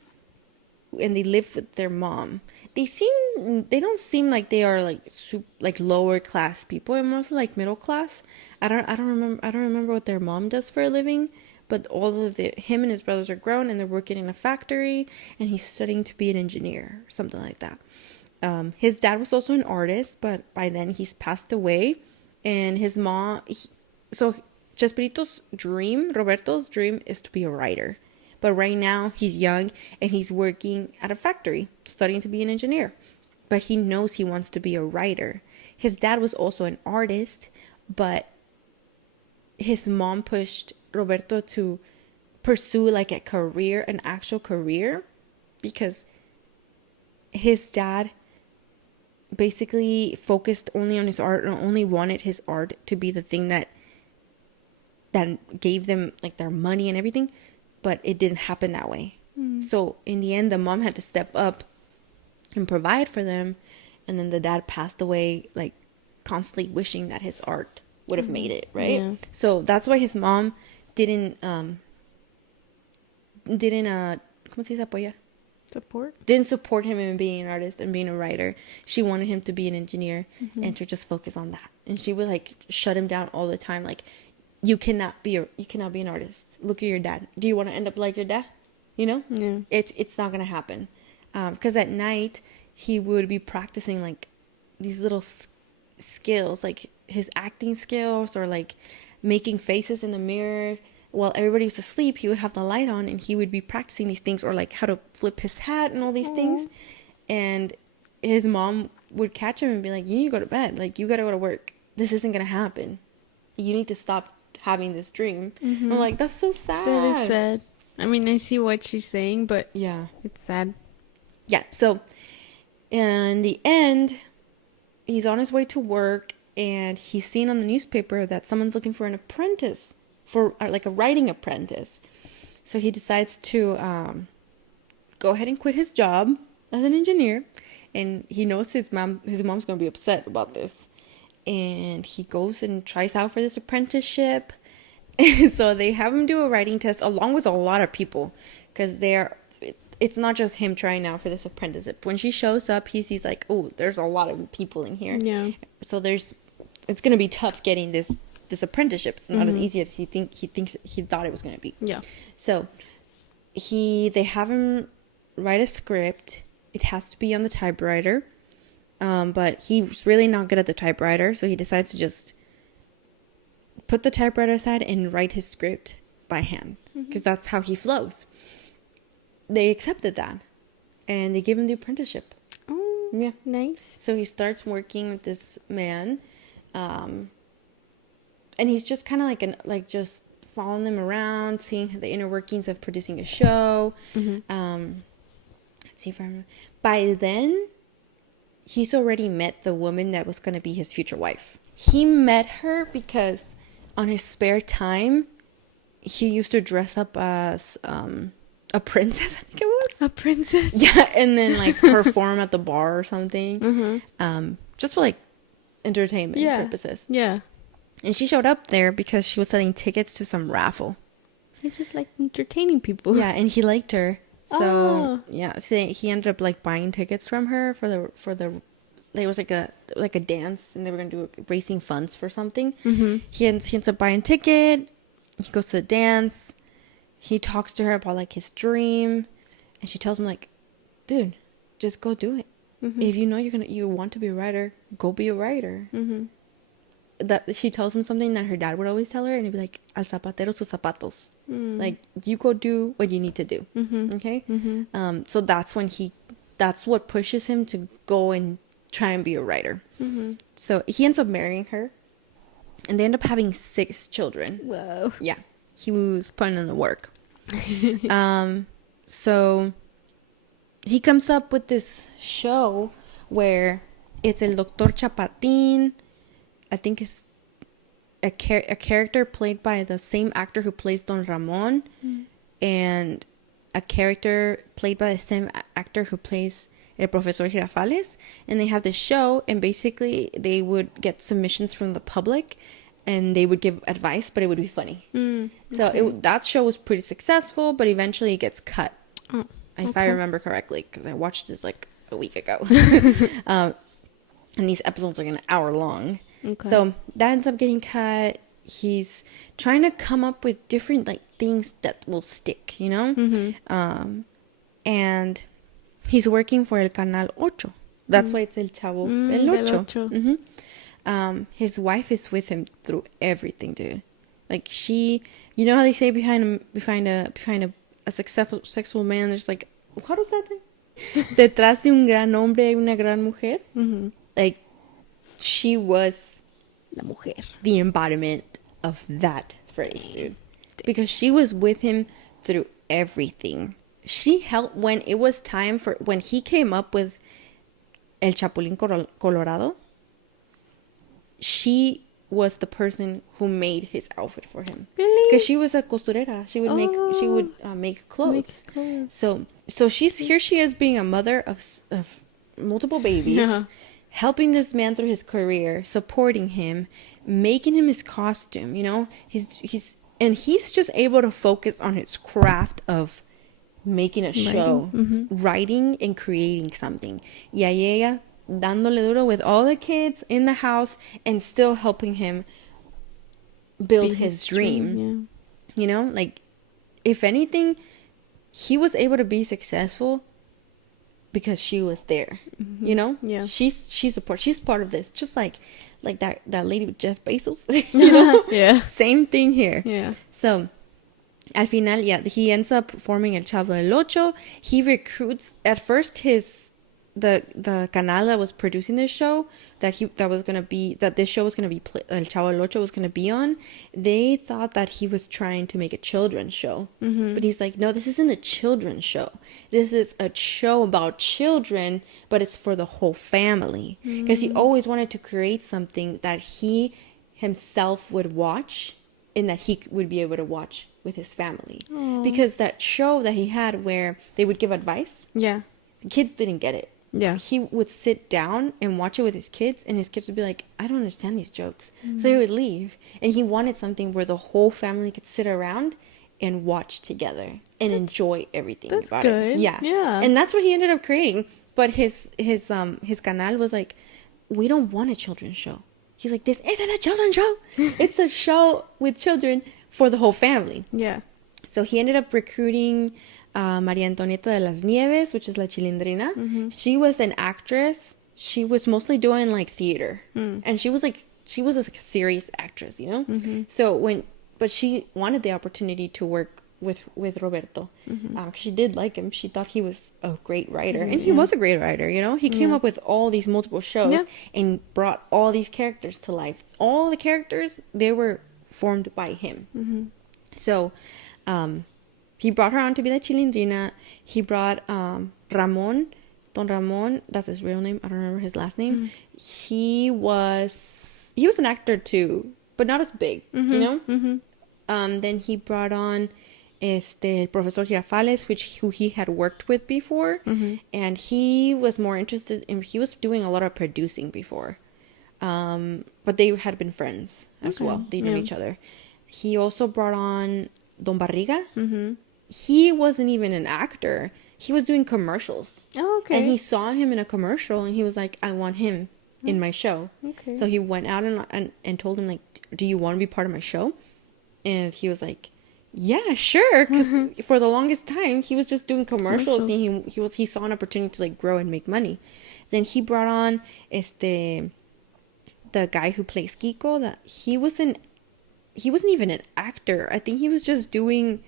and they live with their mom. They don't seem like they are like lower class people. They're mostly like middle class. I don't remember what their mom does for a living, but him and his brothers are grown and they're working in a factory, and he's studying to be an engineer or something like that. His dad was also an artist, but by then he's passed away, and his mom. So Chespirito's dream, Roberto's dream, is to be a writer. But right now, he's young and he's working at a factory, studying to be an engineer. But he knows he wants to be a writer. His dad was also an artist, but his mom pushed Roberto to pursue like an actual career, because his dad basically focused only on his art and only wanted his art to be the thing that gave them like their money and everything. But it didn't happen that way. So in the end, the mom had to step up and provide for them. And then the dad passed away, like constantly wishing that his art would have made it, right? Yeah. So that's why his mom didn't ¿cómo se dice apoyar? Didn't support him in being an artist and being a writer. She wanted him to be an engineer and to just focus on that. And she would like shut him down all the time, like, you cannot be an artist. Look at your dad. Do you want to end up like your dad? You know? Yeah. It's not gonna happen. Because at night he would be practicing like these little skills, like his acting skills or like making faces in the mirror. While everybody was asleep, he would have the light on and he would be practicing these things, or like how to flip his hat and all these things. And his mom would catch him and be like, you need to go to bed. Like, you gotta go to work. This isn't gonna happen. You need to stop having this dream. I'm like, that's so sad. That is sad. I mean, I see what she's saying, but Yeah. it's sad. Yeah. So in the end, he's on his way to work and he's seen on the newspaper that someone's looking for an apprentice, for like a writing apprentice. So he decides to go ahead and quit his job as an engineer, and he knows his mom's going to be upset about this. And he goes and tries out for this apprenticeship. So they have him do a writing test along with a lot of people, because it's not just him trying out for this apprenticeship. When she shows up, he sees like, oh, there's a lot of people in here. Yeah. So it's going to be tough getting this apprenticeship. It's not as easy as he thought it was going to be. Yeah. So they have him write a script. It has to be on the typewriter. But he's really not good at the typewriter, so he decides to just put the typewriter aside and write his script by hand, because that's how he flows. They accepted that, and they give him the apprenticeship. Oh, Yeah. nice. So he starts working with this man, and he's just kind of just following them around, seeing the inner workings of producing a show. Let's see if I remember. By then, he's already met the woman that was going to be his future wife. He met her because on his spare time, he used to dress up as a princess, I think it was. A princess? Yeah, and then like perform at the bar or something. Just for like entertainment purposes. Yeah. And she showed up there because she was selling tickets to some raffle. I just like entertaining people. Yeah, and he liked her. So Oh. yeah, he ended up like buying tickets from her for the there was like a dance, and they were gonna do raising funds for something. He ends up buying a ticket. He goes to the dance. He talks to her about like his dream, and she tells him like, dude, just go do it. If you know you want to be a writer, go be a writer. That she tells him something that her dad would always tell her, and he'd be like, al zapatero sus zapatos. Like, you go do what you need to do. Okay. So that's what pushes him to go and try and be a writer. So he ends up marrying her, and they end up having 6 children. Whoa. Yeah, he was putting in the work. So he comes up with this show where it's El Doctor Chapatin. I think it's a character played by the same actor who plays Don Ramon, and a character played by the same actor who plays El Profesor Girafales. And they have this show, and basically they would get submissions from the public, and they would give advice, but it would be funny. So that show was pretty successful, but eventually it gets cut. If I remember correctly, because I watched this like a week ago. And these episodes are an hour long. Okay. So that ends up getting cut. He's trying to come up with different like things that will stick, you know? And he's working for El Canal 8. That's why it's El Chavo El Ocho. His wife is with him through everything, dude. Like you know how they say behind a successful man, there's like, what is that thing? Detrás de un gran hombre hay una gran mujer. Like, she was La mujer. the embodiment of that phrase, dude. Because she was with him through everything. She helped when it was time when he came up with El Chapulín Colorado. She was the person who made his outfit for him. Really? Because she was a costurera. She would make clothes. So here she is being a mother of multiple babies, helping this man through his career, supporting him, making him his costume, you know? He's just able to focus on his craft of making a show, writing and creating something. Y a ella dándole duro with all the kids in the house and still helping him build his dream. You know, like, if anything, he was able to be successful because she was there. You know? Yeah. She's part of this. Just like that lady with Jeff Bezos. You know? Yeah. Same thing here. Yeah. So al final, he ends up forming El Chavo del Ocho. He recruits at first the canal that was producing this show that this show was gonna be El Chavo del Ocho was gonna be on. They thought that he was trying to make a children's show, but he's like, no, this isn't a children's show. This is a show about children, but it's for the whole family. Because he always wanted to create something that he himself would watch and that he would be able to watch with his family. Aww. Because that show that he had where they would give advice, the kids didn't get it. Yeah. He would sit down and watch it with his kids, and his kids would be like, I don't understand these jokes. So he would leave. And he wanted something where the whole family could sit around and watch together and enjoy everything about it. Yeah. And that's what he ended up creating. But his canal was like, we don't want a children's show. He's like, this isn't a children's show. It's a show with children for the whole family. Yeah. So he ended up recruiting María Antonieta de las Nieves, which is La Chilindrina. She was an actress. She was mostly doing like theater, and she was a serious actress, you know. So but she wanted the opportunity to work with Roberto. She did like him. She thought he was a great writer, and he was a great writer. You know, he came up with all these multiple shows and brought all these characters to life. All the characters, they were formed by him. So, he brought her on to be the Chilindrina. He brought Ramon, Don Ramon. That's his real name. I don't remember his last name. He was an actor too, but not as big. You know. Then he brought on Profesor Girafales, who he had worked with before, and he was more interested in. He was doing a lot of producing before, but they had been friends as well. They knew each other. He also brought on Don Barriga. He wasn't even an actor. He was doing commercials. Oh, okay. And he saw him in a commercial, and he was like, "I want him in my show." Okay. So he went out and told him, like, "Do you want to be part of my show?" And he was like, "Yeah, sure." Because for the longest time, he was just doing commercials. And he saw an opportunity to like grow and make money. Then he brought on the guy who plays Kiko. That he wasn't even an actor. I think he was just doing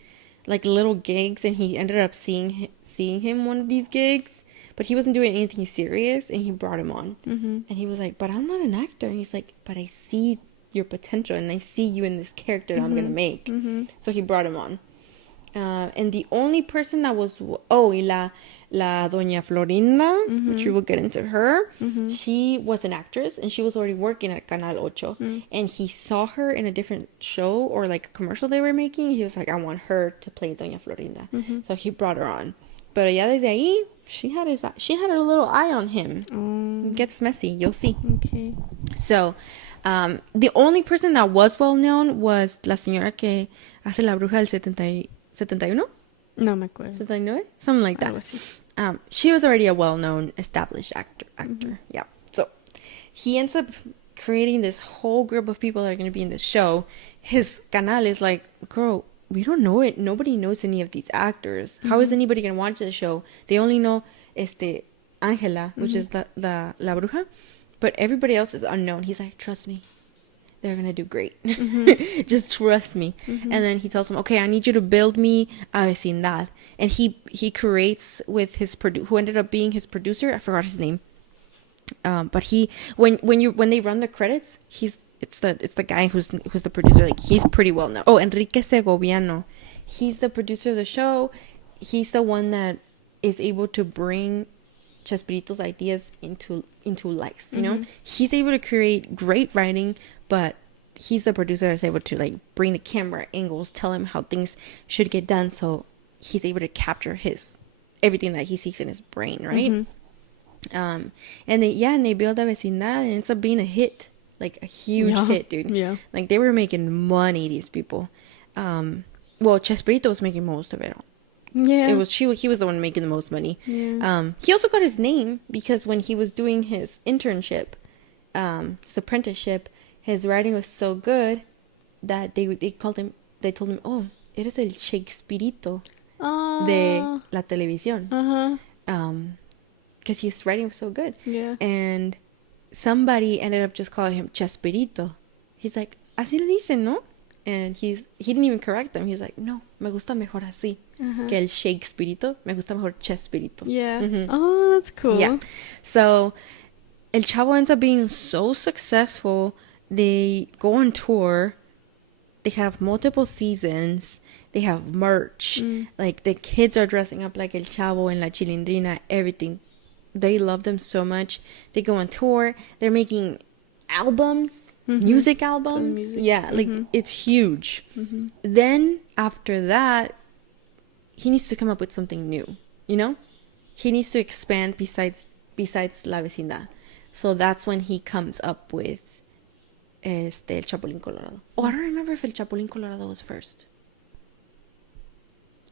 like little gigs, and he ended up seeing him one of these gigs, but he wasn't doing anything serious, and he brought him on. And he was like, "But I'm not an actor." And he's like, "But I see your potential, and I see you in this character that I'm gonna make." So he brought him on. And the only person that was la Doña Florinda, which we will get into her, she was an actress, and she was already working at Canal 8. And he saw her in a different show or like a commercial they were making. He was like, "I want her to play Doña Florinda." So he brought her on. Pero ya desde ahí, she had a little eye on him. It gets messy, you'll see. Okay. So, the only person that was well known was la señora que hace la bruja del 71? No me acuerdo. 79? Something like that. Algo así. She was already a well-known, established actor. Yeah. So, he ends up creating this whole group of people that are going to be in this show. His canal is like, "Girl, we don't know it. Nobody knows any of these actors. How is anybody going to watch the show? They only know Ángela, which is la bruja, but everybody else is unknown." He's like, "Trust me. They're going to do great. Just trust me." And then he tells them, "Okay, I need you to build me a vecindad." And he creates with who ended up being his producer. I forgot his name. But when they run the credits, it's the guy who's the producer. Like, he's pretty well known. Oh, Enrique Segoviano. He's the producer of the show. He's the one that is able to bring Chespirito's ideas into life. You know, he's able to create great writing, but he's the producer that's able to like bring the camera angles, tell him how things should get done, so he's able to capture everything that he sees in his brain, right? And they build a vecindad, and it ends up being a hit, like a huge hit, dude. Yeah. Like, they were making money, these people. Well, Chespirito was making most of it. Yeah. He was the one making the most money. Yeah. He also got his name because when he was doing his internship, his apprenticeship, his writing was so good that they told him, "Oh, eres el Chespirito de la televisión." Because his writing was so good. Yeah. And somebody ended up just calling him Chespirito. He's like, "Así le dicen, ¿no?" And he didn't even correct them. He's like, "No, me gusta mejor así que el Chespirito. Me gusta mejor Chespirito." Yeah. Oh, that's cool. Yeah. So, El Chavo ends up being so successful. They go on tour. They have multiple seasons. They have merch. Like, the kids are dressing up like El Chavo and La Chilindrina, everything. They love them so much. They go on tour. They're making albums, music albums. Yeah, like, it's huge. Then, after that, he needs to come up with something new, you know? He needs to expand besides La Vecindad. So that's when he comes up with El Chapulín Colorado. Oh, I don't remember if El Chapulín Colorado was first.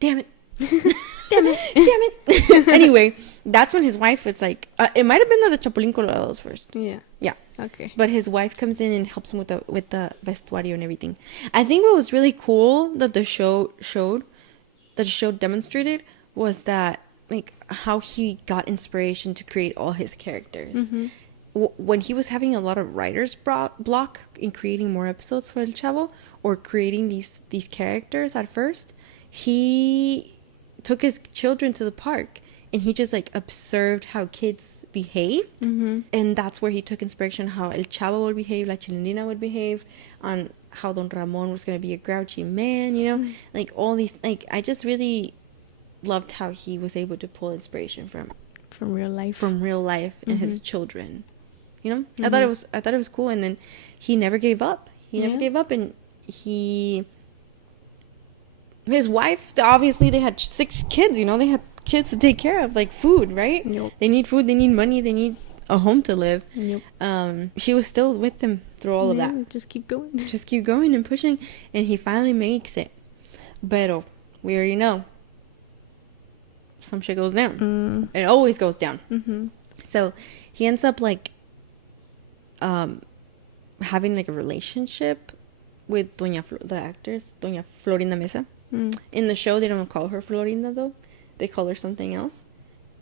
Damn it. Damn it. Anyway, that's when his wife was like, it might have been that the Chapulín Colorado was first. Yeah. Yeah. Okay. But his wife comes in and helps him with the vestuario and everything. I think what was really cool that the show showed the show demonstrated was that, like, how he got inspiration to create all his characters. When he was having a lot of writer's block in creating more episodes for El Chavo, or creating these characters at first, he took his children to the park and he just like observed how kids behaved, and that's where he took inspiration, how El Chavo would behave, La Chilindrina would behave, on how Don Ramon was going to be a grouchy man, you know, like all these, like, I just really loved how he was able to pull inspiration from real life, and his children, you know. I thought it was cool. And then he never gave up. And his wife, obviously they had 6 kids, you know, they had kids to take care of, like food, right? Yep. They need food, they need money, they need a home to live. Yep. She was still with them through all of that. Just keep going And pushing, and he finally makes it. But we already know some shit goes down. It always goes down. So he ends up like having like a relationship with the actress Doña Florinda Mesa. In the show they don't call her Florinda though, they call her something else.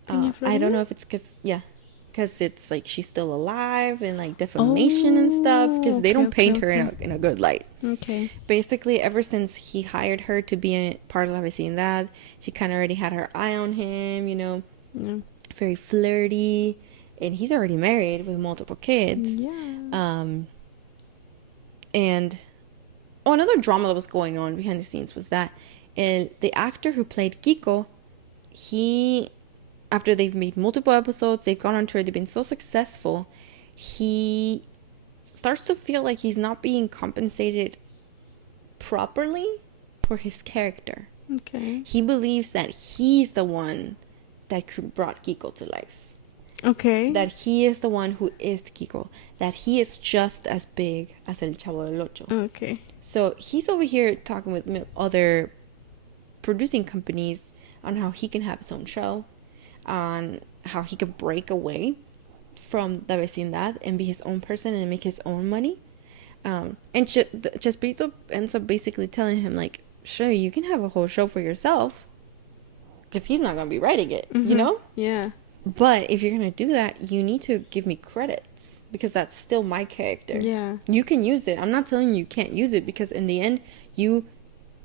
I don't know if it's because it's like she's still alive, and like defamation and stuff, because they don't paint her in a good light. Basically, ever since he hired her to be a part of La Vecindad, she kind of already had her eye on him, you know. Very flirty, and he's already married with multiple kids. And another drama that was going on behind the scenes was that the actor who played Kiko, after they've made multiple episodes, they've gone on tour, they've been so successful, he starts to feel like he's not being compensated properly for his character. He believes that he's the one that brought Kiko to life. That he is the one who is Kiko. That he is just as big as El Chavo del Ocho. So he's over here talking with other producing companies on how he can have his own show, on how he can break away from La Vecindad and be his own person and make his own money. And Chespirito ends up basically telling him, like, sure, you can have a whole show for yourself, because he's not going to be writing it, you know? But if you're going to do that, you need to give me credits, because that's still my character. You can use it. I'm not telling you can't use it, because in the end, you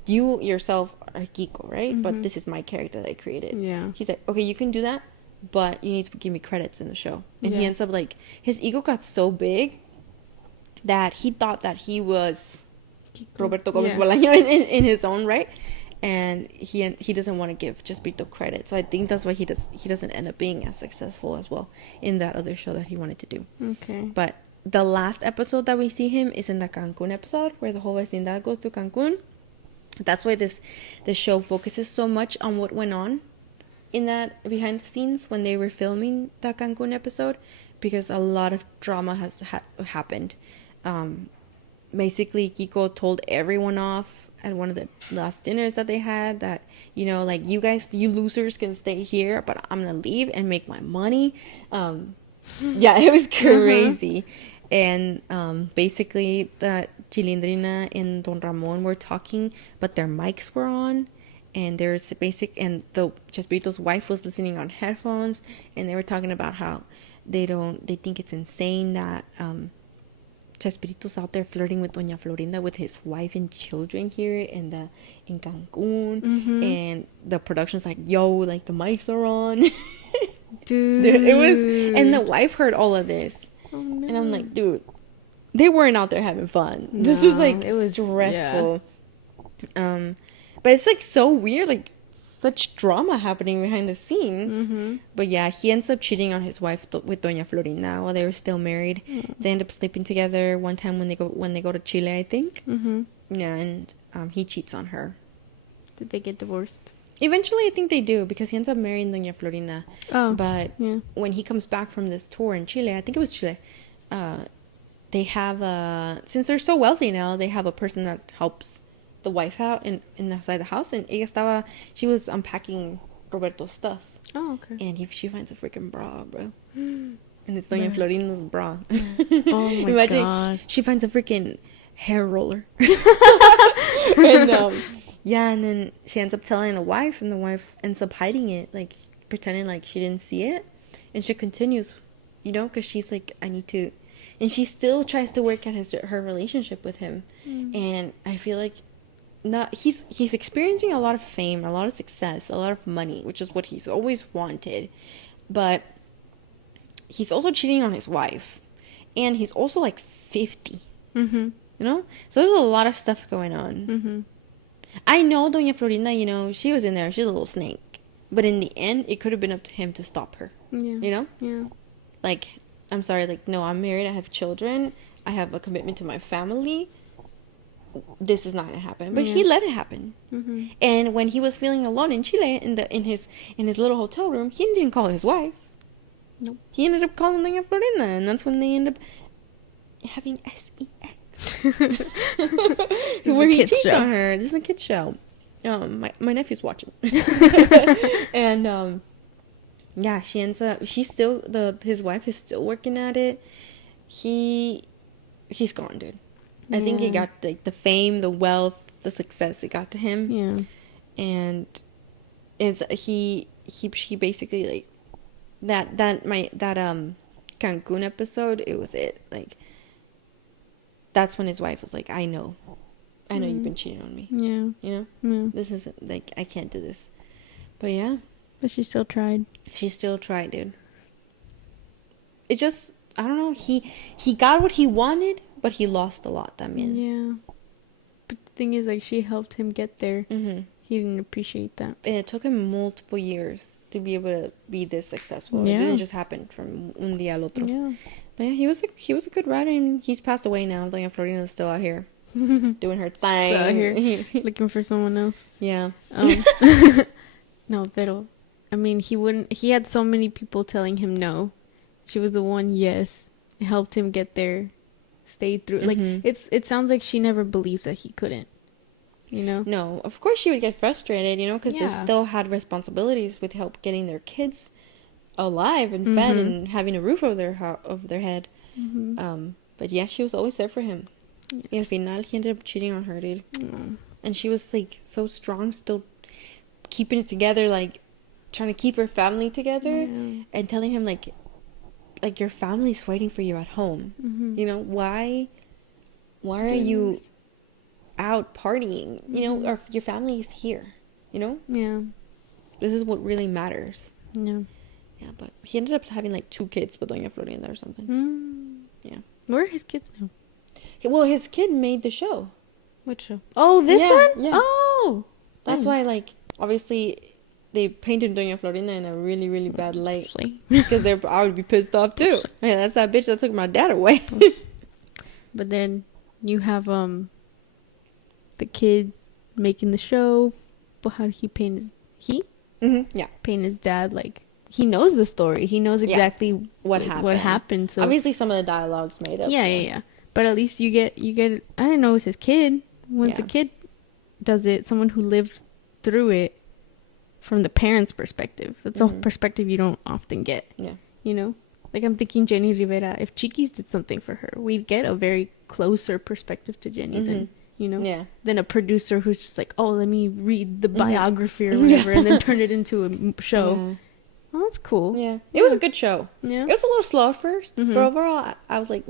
yourself are Kiko, right? But this is my character that I created. He's like, okay, you can do that, but you need to give me credits in the show. And he ends up like, his ego got so big that he thought that he was Kiko. Roberto Gomez Bolaño in his own right. And he doesn't want to give Chespirito credit. So I think that's why he doesn't end up being as successful as well in that other show that he wanted to do. But the last episode that we see him is in the Cancun episode, where the whole vecindad goes to Cancun. That's why this show focuses so much on what went on in that behind the scenes when they were filming the Cancun episode, because a lot of drama has happened. Basically, Kiko told everyone off at one of the last dinners that they had, that, you know, like, you losers can stay here, but I'm gonna leave and make my money. It was crazy. And basically that Chilindrina and Don Ramon were talking, but their mics were on, and there's and the Chespirito's wife was listening on headphones, and they were talking about how they think it's insane that Chespirito's out there flirting with Doña Florinda with his wife and children here in Cancun. And the production's like, yo, like, the mics are on. Dude, it was, and the wife heard all of this. And I'm like, dude, they weren't out there having fun. This is like, it was stressful. But it's like so weird, like, such drama happening behind the scenes. But yeah, he ends up cheating on his wife with Doña Florinda while they were still married. They end up sleeping together one time when they go to Chile, I think. Yeah, and he cheats on her. Did they get divorced? Eventually, I think they do, because he ends up marrying Doña Florinda. But when he comes back from this tour in Chile, I think it was Chile, they have since they're so wealthy now, they have a person that helps the wife out in outside the house, and she was unpacking Roberto's stuff. And she finds a freaking bra, bro. And it's Doña Florinda's bra. Oh my Imagine god. she finds a freaking hair roller. And Yeah, and then she ends up telling the wife, and the wife ends up hiding it, like pretending like she didn't see it, and she continues, you know, because she's like, I need to, and she still tries to work at her relationship with him, and I feel like not he's experiencing a lot of fame, a lot of success, a lot of money, which is what he's always wanted, but he's also cheating on his wife, and he's also like 50, you know, so there's a lot of stuff going on. I know Doña Florinda, you know, she was in there, she's a little snake, but in the end it could have been up to him to stop her. You know, like, I'm sorry, like, no, I'm married, I have children, I have a commitment to my family, this is not gonna happen, but he let it happen. And when he was feeling alone in Chile, in his little hotel room, he didn't call his wife. Nope. He ended up calling Doña Florinda, and that's when they end up having sex. Where he cheats on her. This is a kid's show. My nephew's watching. And yeah, she's still, his wife is still working at it. He's gone, dude. I think he got like the fame, the wealth, the success, it got to him. Yeah. And he basically, like, that Cancun episode, it was it. Like, that's when his wife was like, I know you've been cheating on me. Yeah. You know? This isn't, like, I can't do this. But yeah. But she still tried. She still tried, dude. It just, I don't know, he got what he wanted, but he lost a lot, that man. Yeah. But the thing is, like, she helped him get there. He didn't appreciate that. And it took him multiple years to be able to be this successful. Yeah. It didn't just happen from un día al otro. Yeah. But yeah, he was a good writer, and he's passed away now. Doña Florinda is still out here doing her thing. Still out here looking for someone else. Yeah. No, pero, I mean, he had so many people telling him no. She was the one, yes. It helped him get there, stayed through. Like, it sounds like she never believed that he couldn't, you know? No, of course she would get frustrated, you know, because they still had responsibilities with help getting their kids alive and fed and having a roof over their head. But yeah, she was always there for him. Yes. And final, he ended up cheating on her, dude. And she was, like, so strong, still keeping it together, like, trying to keep her family together, and telling him, like, your family's waiting for you at home. You know, why are you out partying? You know, or your family is here, you know? Yeah. This is what really matters. Yeah. Yeah, but he ended up having, like, 2 kids with Doña Florinda or something. Yeah. Where are his kids now? Well, his kid made the show. What show? Oh, this one? Yeah. Oh! That's why, like, obviously, they painted Doña Florinda in a really, really bad light. Because I would be pissed off, too. Man, that's that bitch that took my dad away. But then you have, the kid making the show. But how did he paint his... Yeah. Paint his dad, like... He knows the story. He knows exactly what happened. So obviously, some of the dialogue's made up. Yeah. But at least you get. I didn't know it was his kid. Once a kid does it, someone who lived through it from the parents' perspective. That's a perspective you don't often get. Yeah. You know, like I'm thinking Jenny Rivera. If Chiquis did something for her, we'd get a very closer perspective to Jenny than. You know, than a producer who's just like, oh, let me read the biography or whatever, and then turn it into a show. Yeah. Well, that's cool. Yeah. It was a good show. Yeah. It was a little slow at first, but overall, I was like,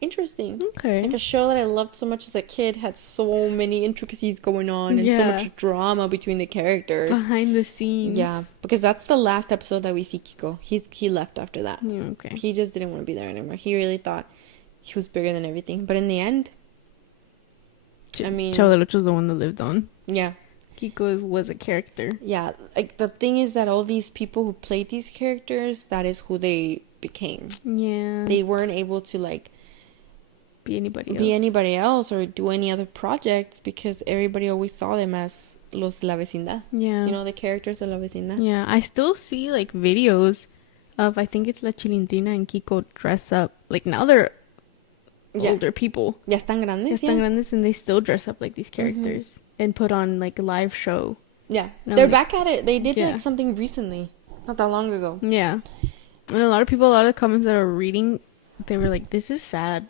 interesting. Okay. Like a show that I loved so much as a kid had so many intricacies going on and so much drama between the characters. Behind the scenes. Yeah. Because that's the last episode that we see Kiko. He left after that. Yeah, okay. He just didn't want to be there anymore. He really thought he was bigger than everything. But in the end, I mean... Chavo del Ocho was the one that lived on. Yeah. Kiko was a character. Yeah, like the thing is that all these people who played these characters, that is who they became. Yeah. They weren't able to like be anybody else or do any other projects because everybody always saw them as los de la vecindad. Yeah. You know, the characters of la vecindad. Yeah, I still see like videos of I think it's La Chilindrina and Kiko dress up. Like now they're older people. Ya están grandes. Grandes and they still dress up like these characters. And put on like a live show. Yeah. They're back at it. They did like something recently. Not that long ago. Yeah. And a lot of the comments that are reading, they were like, this is sad.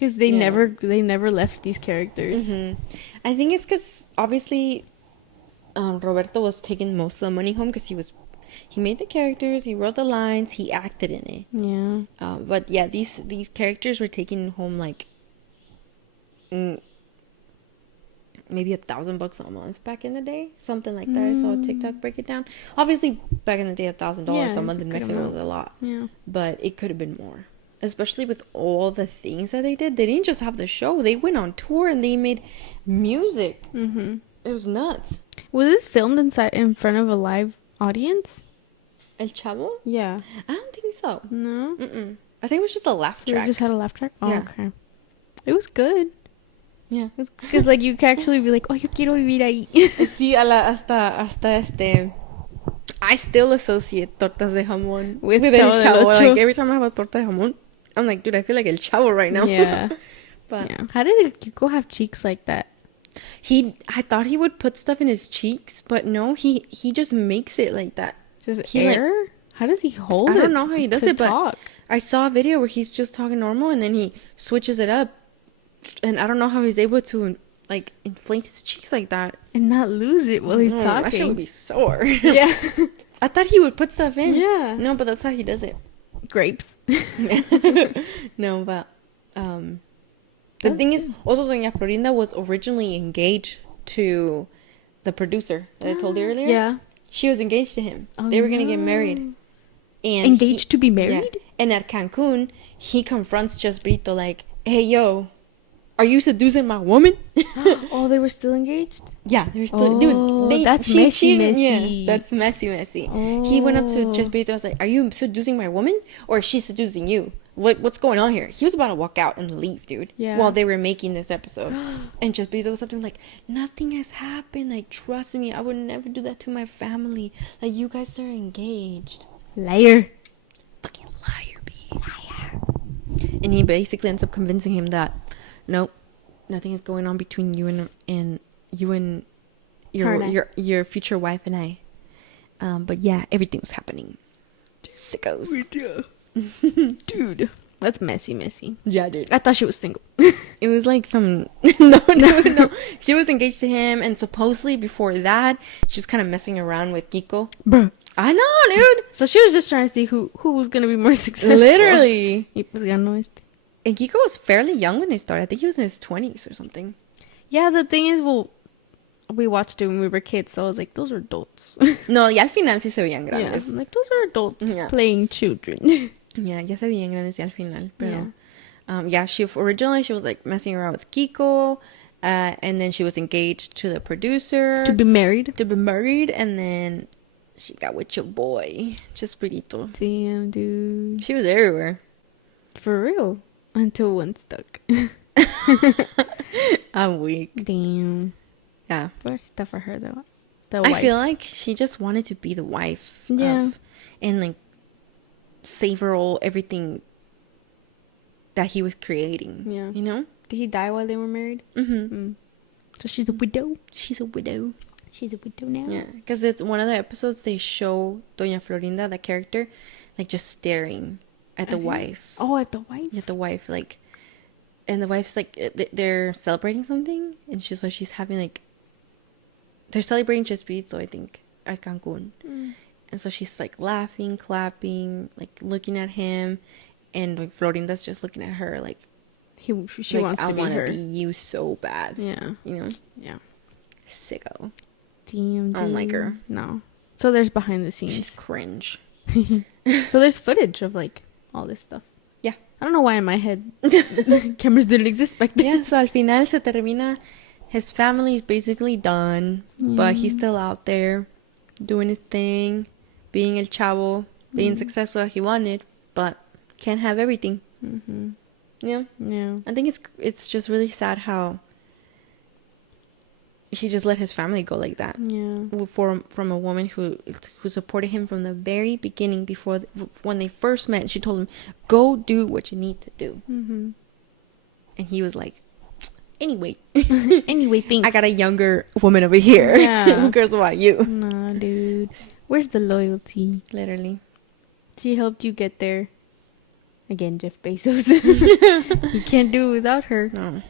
Because they never left these characters. I think it's because obviously Roberto was taking most of the money home because he made the characters, he wrote the lines, he acted in it. Yeah. But yeah, these characters were taking home like maybe $1,000 a month back in the day, something like that. I saw TikTok break it down. Obviously, back in the day, $1,000 a month in Mexico was a lot. Yeah. But it could have been more, especially with all the things that they did. They didn't just have the show; they went on tour and they made music. It was nuts. Was this filmed in front of a live audience? El Chavo? Yeah. I don't think so. No. I think it was just a laugh So track. they just had a laugh track. Oh, Yeah. okay. It was good. Yeah. Because like you can actually be like, oh, yo quiero vivir ahí. Sí, hasta I still associate tortas de jamón With El Chavo del Ocho. Like every time I have a torta de jamón, I'm like, dude, I feel like El Chavo right now. Yeah. But Yeah. How did Kiko have cheeks like that? I thought he would put stuff in his cheeks, but no, he just makes it like that. Just He, like- air? How does he hold I it? don't know how he does to it, but talk? I saw a video where he's just talking normal and then he switches it up, and I don't know how he's able to like inflate his cheeks like that. And not lose it while he's No, talking. That shit would be sore. Yeah. I thought he would put stuff in. Yeah. No, but that's how he does it. Grapes. No, but the thing is, also Doña Florinda was originally engaged to the producer that I told you earlier. Yeah. She was engaged to him. Oh, They were gonna get married. And Engaged to be married? Yeah. And at Cancun, he confronts Chespirito like, "Hey, yo, are you seducing my woman?" Oh, they were still engaged? Yeah, they're still. Oh, Dude, that's messy. Yeah, that's messy. He went up to Oh. Chespirito and was like, "Are you seducing my woman, or is she seducing you? What's going on here?" He was about to walk out and leave, dude. Yeah. While they were making this episode, and Chespirito was up to him like, "Nothing has happened. Like, trust me, I would never do that to my family. Like, you guys are engaged." Liar. Fucking liar, B. Liar. And he basically ends up convincing him that, nope, nothing is going on between you and you and your future wife and I. But yeah, everything was happening. Sickos. Dude. That's messy. Yeah, dude. I thought she was single. It was like some no. She was engaged to him, and supposedly before that, she was kind of messing around with Kiko. Bruh. I know, dude. So she was just trying to see who was going to be more successful. Literally. Y pues ganó este. And Kiko was fairly young when they started. I think he was in his 20s or something. Yeah, the thing is, well, we watched it when we were kids, so I was like, those are adults. No, ya al final sí se veían Yeah, grandes. I'm like, those are adults Yeah. playing children. Yeah, ya se veían grandes ya al final. Pero, yeah, originally she was like messing around with Kiko. And then she was engaged to the producer. To be married. And then she got with your boy, Chespirito. Damn, dude. She was everywhere. For real. Until one stuck. I'm weak. Damn. Yeah. Pobrecita for her, though. The I wife. feel like she just wanted to be the wife. Yeah. And like savor everything that he was creating. Yeah. You know? Did he die while they were married? Mm-hmm. So she's a widow. She's a widow. She's a widow now. Yeah. Because it's one of the episodes they show Doña Florinda, the character, like just staring at the wife. Oh, at the wife? At the wife, like, and the wife's like, they're celebrating something, and she's having like, they're celebrating Chespirito, I think, at Cancun. And so she's like laughing, clapping, like looking at him, and like Florinda's just looking at her like, She like, wants I to be want her. to be you so bad. Yeah. You know? Yeah. Sicko. Damn, I don't like her. No. So there's behind the She's scenes. cringe. So there's footage of like all this stuff. Yeah. I don't know why in my head cameras didn't exist back then. Yeah, so al final se termina. His family's basically done, but he's still out there doing his thing, being el chavo, being successful as he wanted, but can't have everything. Mm-hmm. Yeah. Yeah. I think it's just really sad how he just let his family go like that. Yeah. From a woman who supported him from the very beginning, when they first met. She told him, "Go do what you need to do," Mm-hmm. and he was like, "Anyway, Anyway, thanks. I got a younger woman over here. Yeah. Who cares about you?" Nah, dude. Where's the loyalty? Literally. She helped you get there. Again, Jeff Bezos. You can't do it without her. No.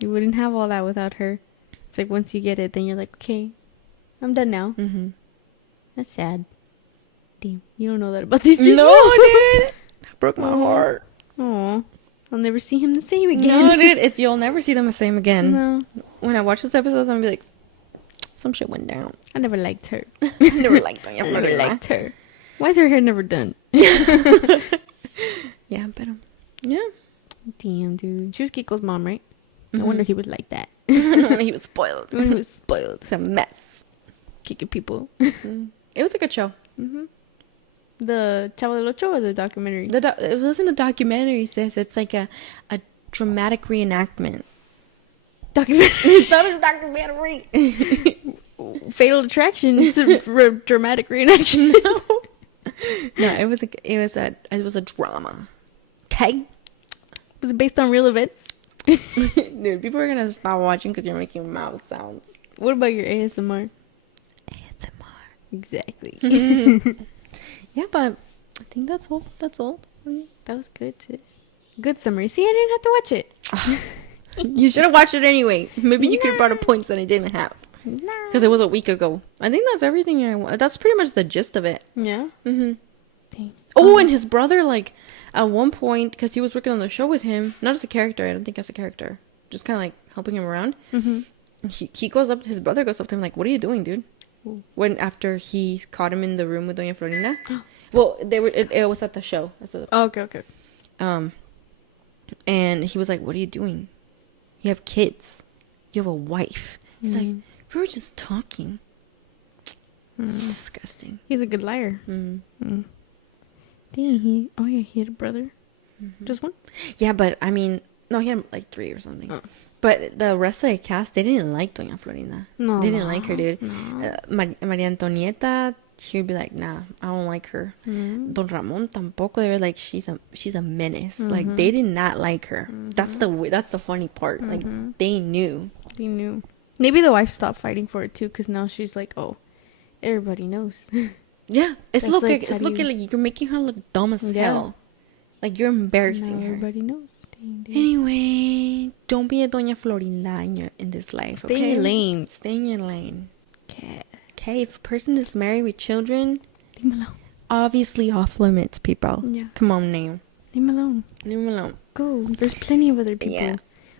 You wouldn't have all that without her. It's like once you get it, then you're like, okay, I'm done now. Mm-hmm. That's sad. Damn, you don't know that about these people. No, dude. That broke my heart. Aw, I'll never see him the same again. No, dude. You'll never see them the same again. No, When I watch this episode, I'm gonna be like, some shit went down. I never liked her. Never liked Doña I never Florinda. liked her. Why is her hair never done? Yeah, but yeah. Damn, dude. She was Kiko's mom, right? Mhm. No wonder he was like that. He was spoiled. When he was spoiled. It's a mess. Kicking people. It was a good show. Mm-hmm. The Chavo del Ocho or the documentary? It wasn't a documentary, sis. It's like a dramatic reenactment. documentary. It's not a documentary. Fatal Attraction. It's a dramatic reenaction. No, it was a drama. Okay. Was it based on real events? Dude, people are gonna stop watching because you're making mouth sounds. What about your ASMR? ASMR. Exactly. Yeah, but I think that's all. That's all. That was good, sis. Good summary. See, I didn't have to watch it. You should have watched it anyway. Maybe you could have brought up points that I didn't have. Because it was a week ago. I think that's everything. That's pretty much the gist of it. Yeah. Mm-hmm. Dang. Oh, and his brother, like, at one point, because he was working on the show with him, not as a character, I don't think as a character, just kind of like helping him around. Mm-hmm. He goes up, his brother goes up to him, like, what are you doing, dude? Ooh. When after he caught him in the room with Doña Florinda. Well, it was at the show. Oh, okay. And he was like, what are you doing? You have kids. You have a wife. He's like, we were just talking. It's disgusting. He's a good liar. Mm. Mm. Dang, he had a brother. Mm-hmm. Just one? Yeah, but I mean, no, he had like 3 or something. Oh. But the rest of the cast, they didn't like Doña Florinda. No. They didn't like her, dude. No. Maria Antonieta, she would be like, nah, I don't like her. Mm. Don Ramon tampoco. They were like, she's a menace. Mm-hmm. Like, they did not like her. That's the funny part. Like, they knew. He knew. Maybe the wife stopped fighting for it too, because now she's like, oh, everybody knows. Yeah, it's That's looking like, how do like you're making her look dumb as Yeah. hell. Like, you're embarrassing Now her. everybody knows. Dang, dang. Anyway, don't be a Doña Florinda in this life. Stay okay? in your lane. Stay in your lane. Okay. Okay, if a person is married with children, Leave him alone. obviously off limits, people. Yeah. Come on now. Leave him alone. Leave them alone. Go. There's plenty of other people. Yeah.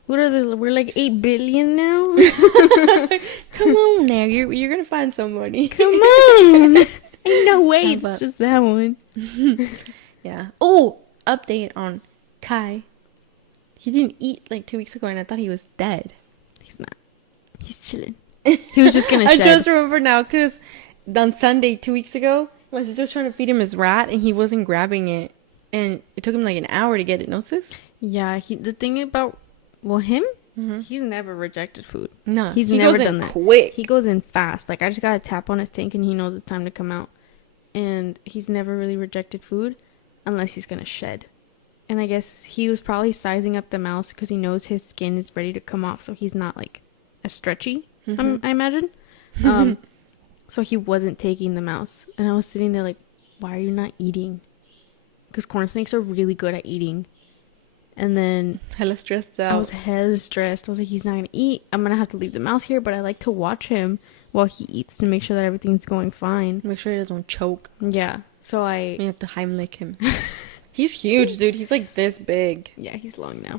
We're like 8 billion now. Come on now. You're gonna find somebody. Come on. Ain't no way. How It's about- just that one. Yeah. Oh, update on Kai. He didn't eat like 2 weeks ago, and I thought he was dead. He's not. He's chilling. He was just gonna I shed. just remember now because on Sunday 2 weeks ago, my sister was trying to feed him his rat, and he wasn't grabbing it, and it took him like an hour to get it. No, sis? Yeah. The thing about him, Mm-hmm. he's never rejected food. No, He's he never goes in done that. quick. He goes in fast. Like, I just gotta tap on his tank and he knows it's time to come out. And he's never really rejected food unless he's gonna shed. And I guess he was probably sizing up the mouse because he knows his skin is ready to come off, so he's not like as stretchy. I imagine. So he wasn't taking the mouse, and I was sitting there like, "Why are you not eating?" Because corn snakes are really good at eating. And then Hella stressed out. I was hella stressed. I was like, he's not gonna eat. I'm gonna have to leave the mouse here, but I like to watch him while he eats to make sure that everything's going fine. Make sure he doesn't choke. Yeah. So You have to Heimlich him. He's huge, dude. He's like this big. yeah, he's long now.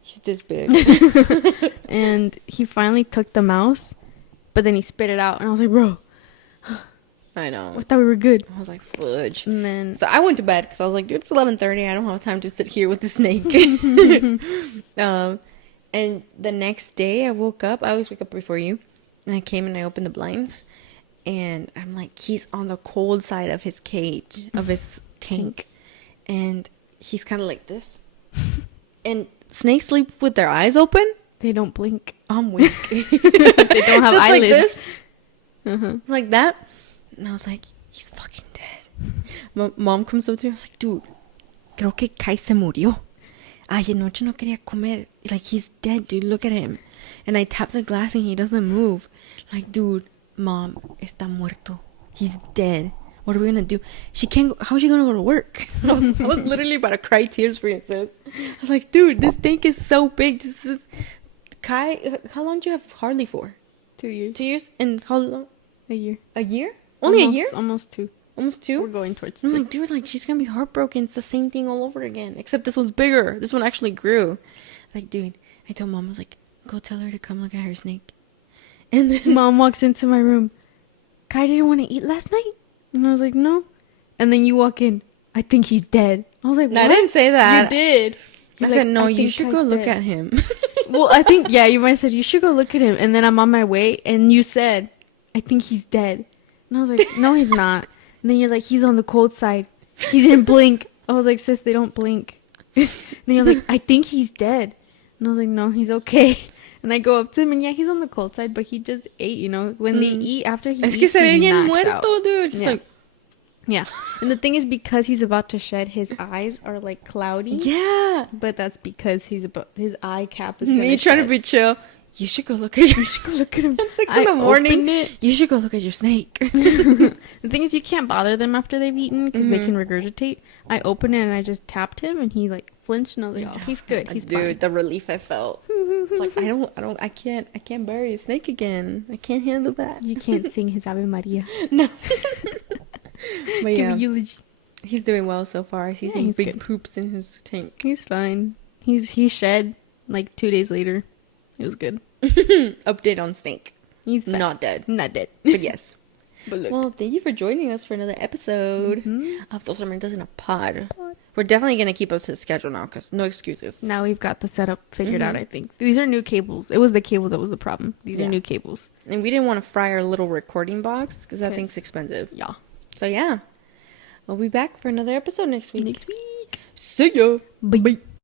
He's this big. And he finally took the mouse, but then he spit it out, and I was like, bro, I know. I thought we were good. I was like, fudge. And then So I went to bed because I was like, dude, it's 11:30. I don't have time to sit here with the snake. And the next day I woke up. I always wake up before you. And I came and I opened the blinds. And I'm like, he's on the cold side of his cage, of his tank. And he's kind of like this. And snakes sleep with their eyes open. they don't blink. I'm weak. They don't have So it's eyelids. like this. Uh-huh. Like that. And I was like, he's fucking dead. My mom comes up to me. I was like, dude, creo que Kai se murió. Ay, anoche no quería comer. Like, he's dead, dude. Look at him. And I tap the glass and he doesn't move. Like, dude, mom, está muerto. He's dead. what are we gonna do? She can't go, how's she gonna go to work? I was literally about to cry tears for you, sis. I was like, dude, this tank is so big. This is Kai. How long do you have Harley for? 2 years. 2 years? And how long? A year. A year? Only a year? Almost 2. Almost 2? We're going towards I'm 2. like, dude, like, she's gonna be heartbroken. It's the same thing all over again. Except this one's bigger. This one actually grew. Like, dude, I told Mom, I was like, go tell her to come look at her snake. And then Mom walks into my room. Kai didn't want to eat last night? And I was like, no. And then you walk in. I think he's dead. I was like, no, what? I didn't say that. You did. I said, no, you should go look at him. Well, I think, yeah, you might have said, you should go look at him. And then I'm on my way, and you said, I think he's dead. And I was like, no, he's not. And then you're like, he's on the cold side. He didn't blink. I was like, sis, they don't blink. And then you're like, I think he's dead. And I was like, no, he's okay. And I go up to him, and yeah, he's on the cold side, but he just ate, you know. When they eat, after he Es eats, que se ve he bien knocks muerto, out. dude. Just Yeah. like, Yeah. And the thing is, because he's about to shed, his eyes are like cloudy. yeah. But that's because his eye cap is Me trying to be chill. You should go look at your. You should go look at him. At 6 in the morning. opened it. You should go look at your snake. The thing is, you can't bother them after they've eaten because they Mm-hmm. can regurgitate. I opened it and I just tapped him, and he like flinched, and I was like, "Oh, he's good. He's Dude, fine." the relief I felt. It's like I can't bury a snake again. I can't handle that. You can't sing his Ave Maria. No. But Give yeah, a eulogy. he's doing well so far. I see Yeah, some he's big good. poops in his tank. He's fine. He shed like 2 days later. It was good. Update on snake. He's fine. Not dead, Not dead. but yes. But look. Well, thank you for joining us for another episode of Dos Hermanitas in a Pod. We're definitely gonna keep up to the schedule now, cause no excuses. Now we've got the setup figured out, I think. These are new cables. It was the cable that was the problem. These Yeah. are new cables. And we didn't want to fry our little recording box because that 'Cause- thing's expensive. Yeah. So yeah, we'll be back for another episode next week. Next week. See ya. Bye.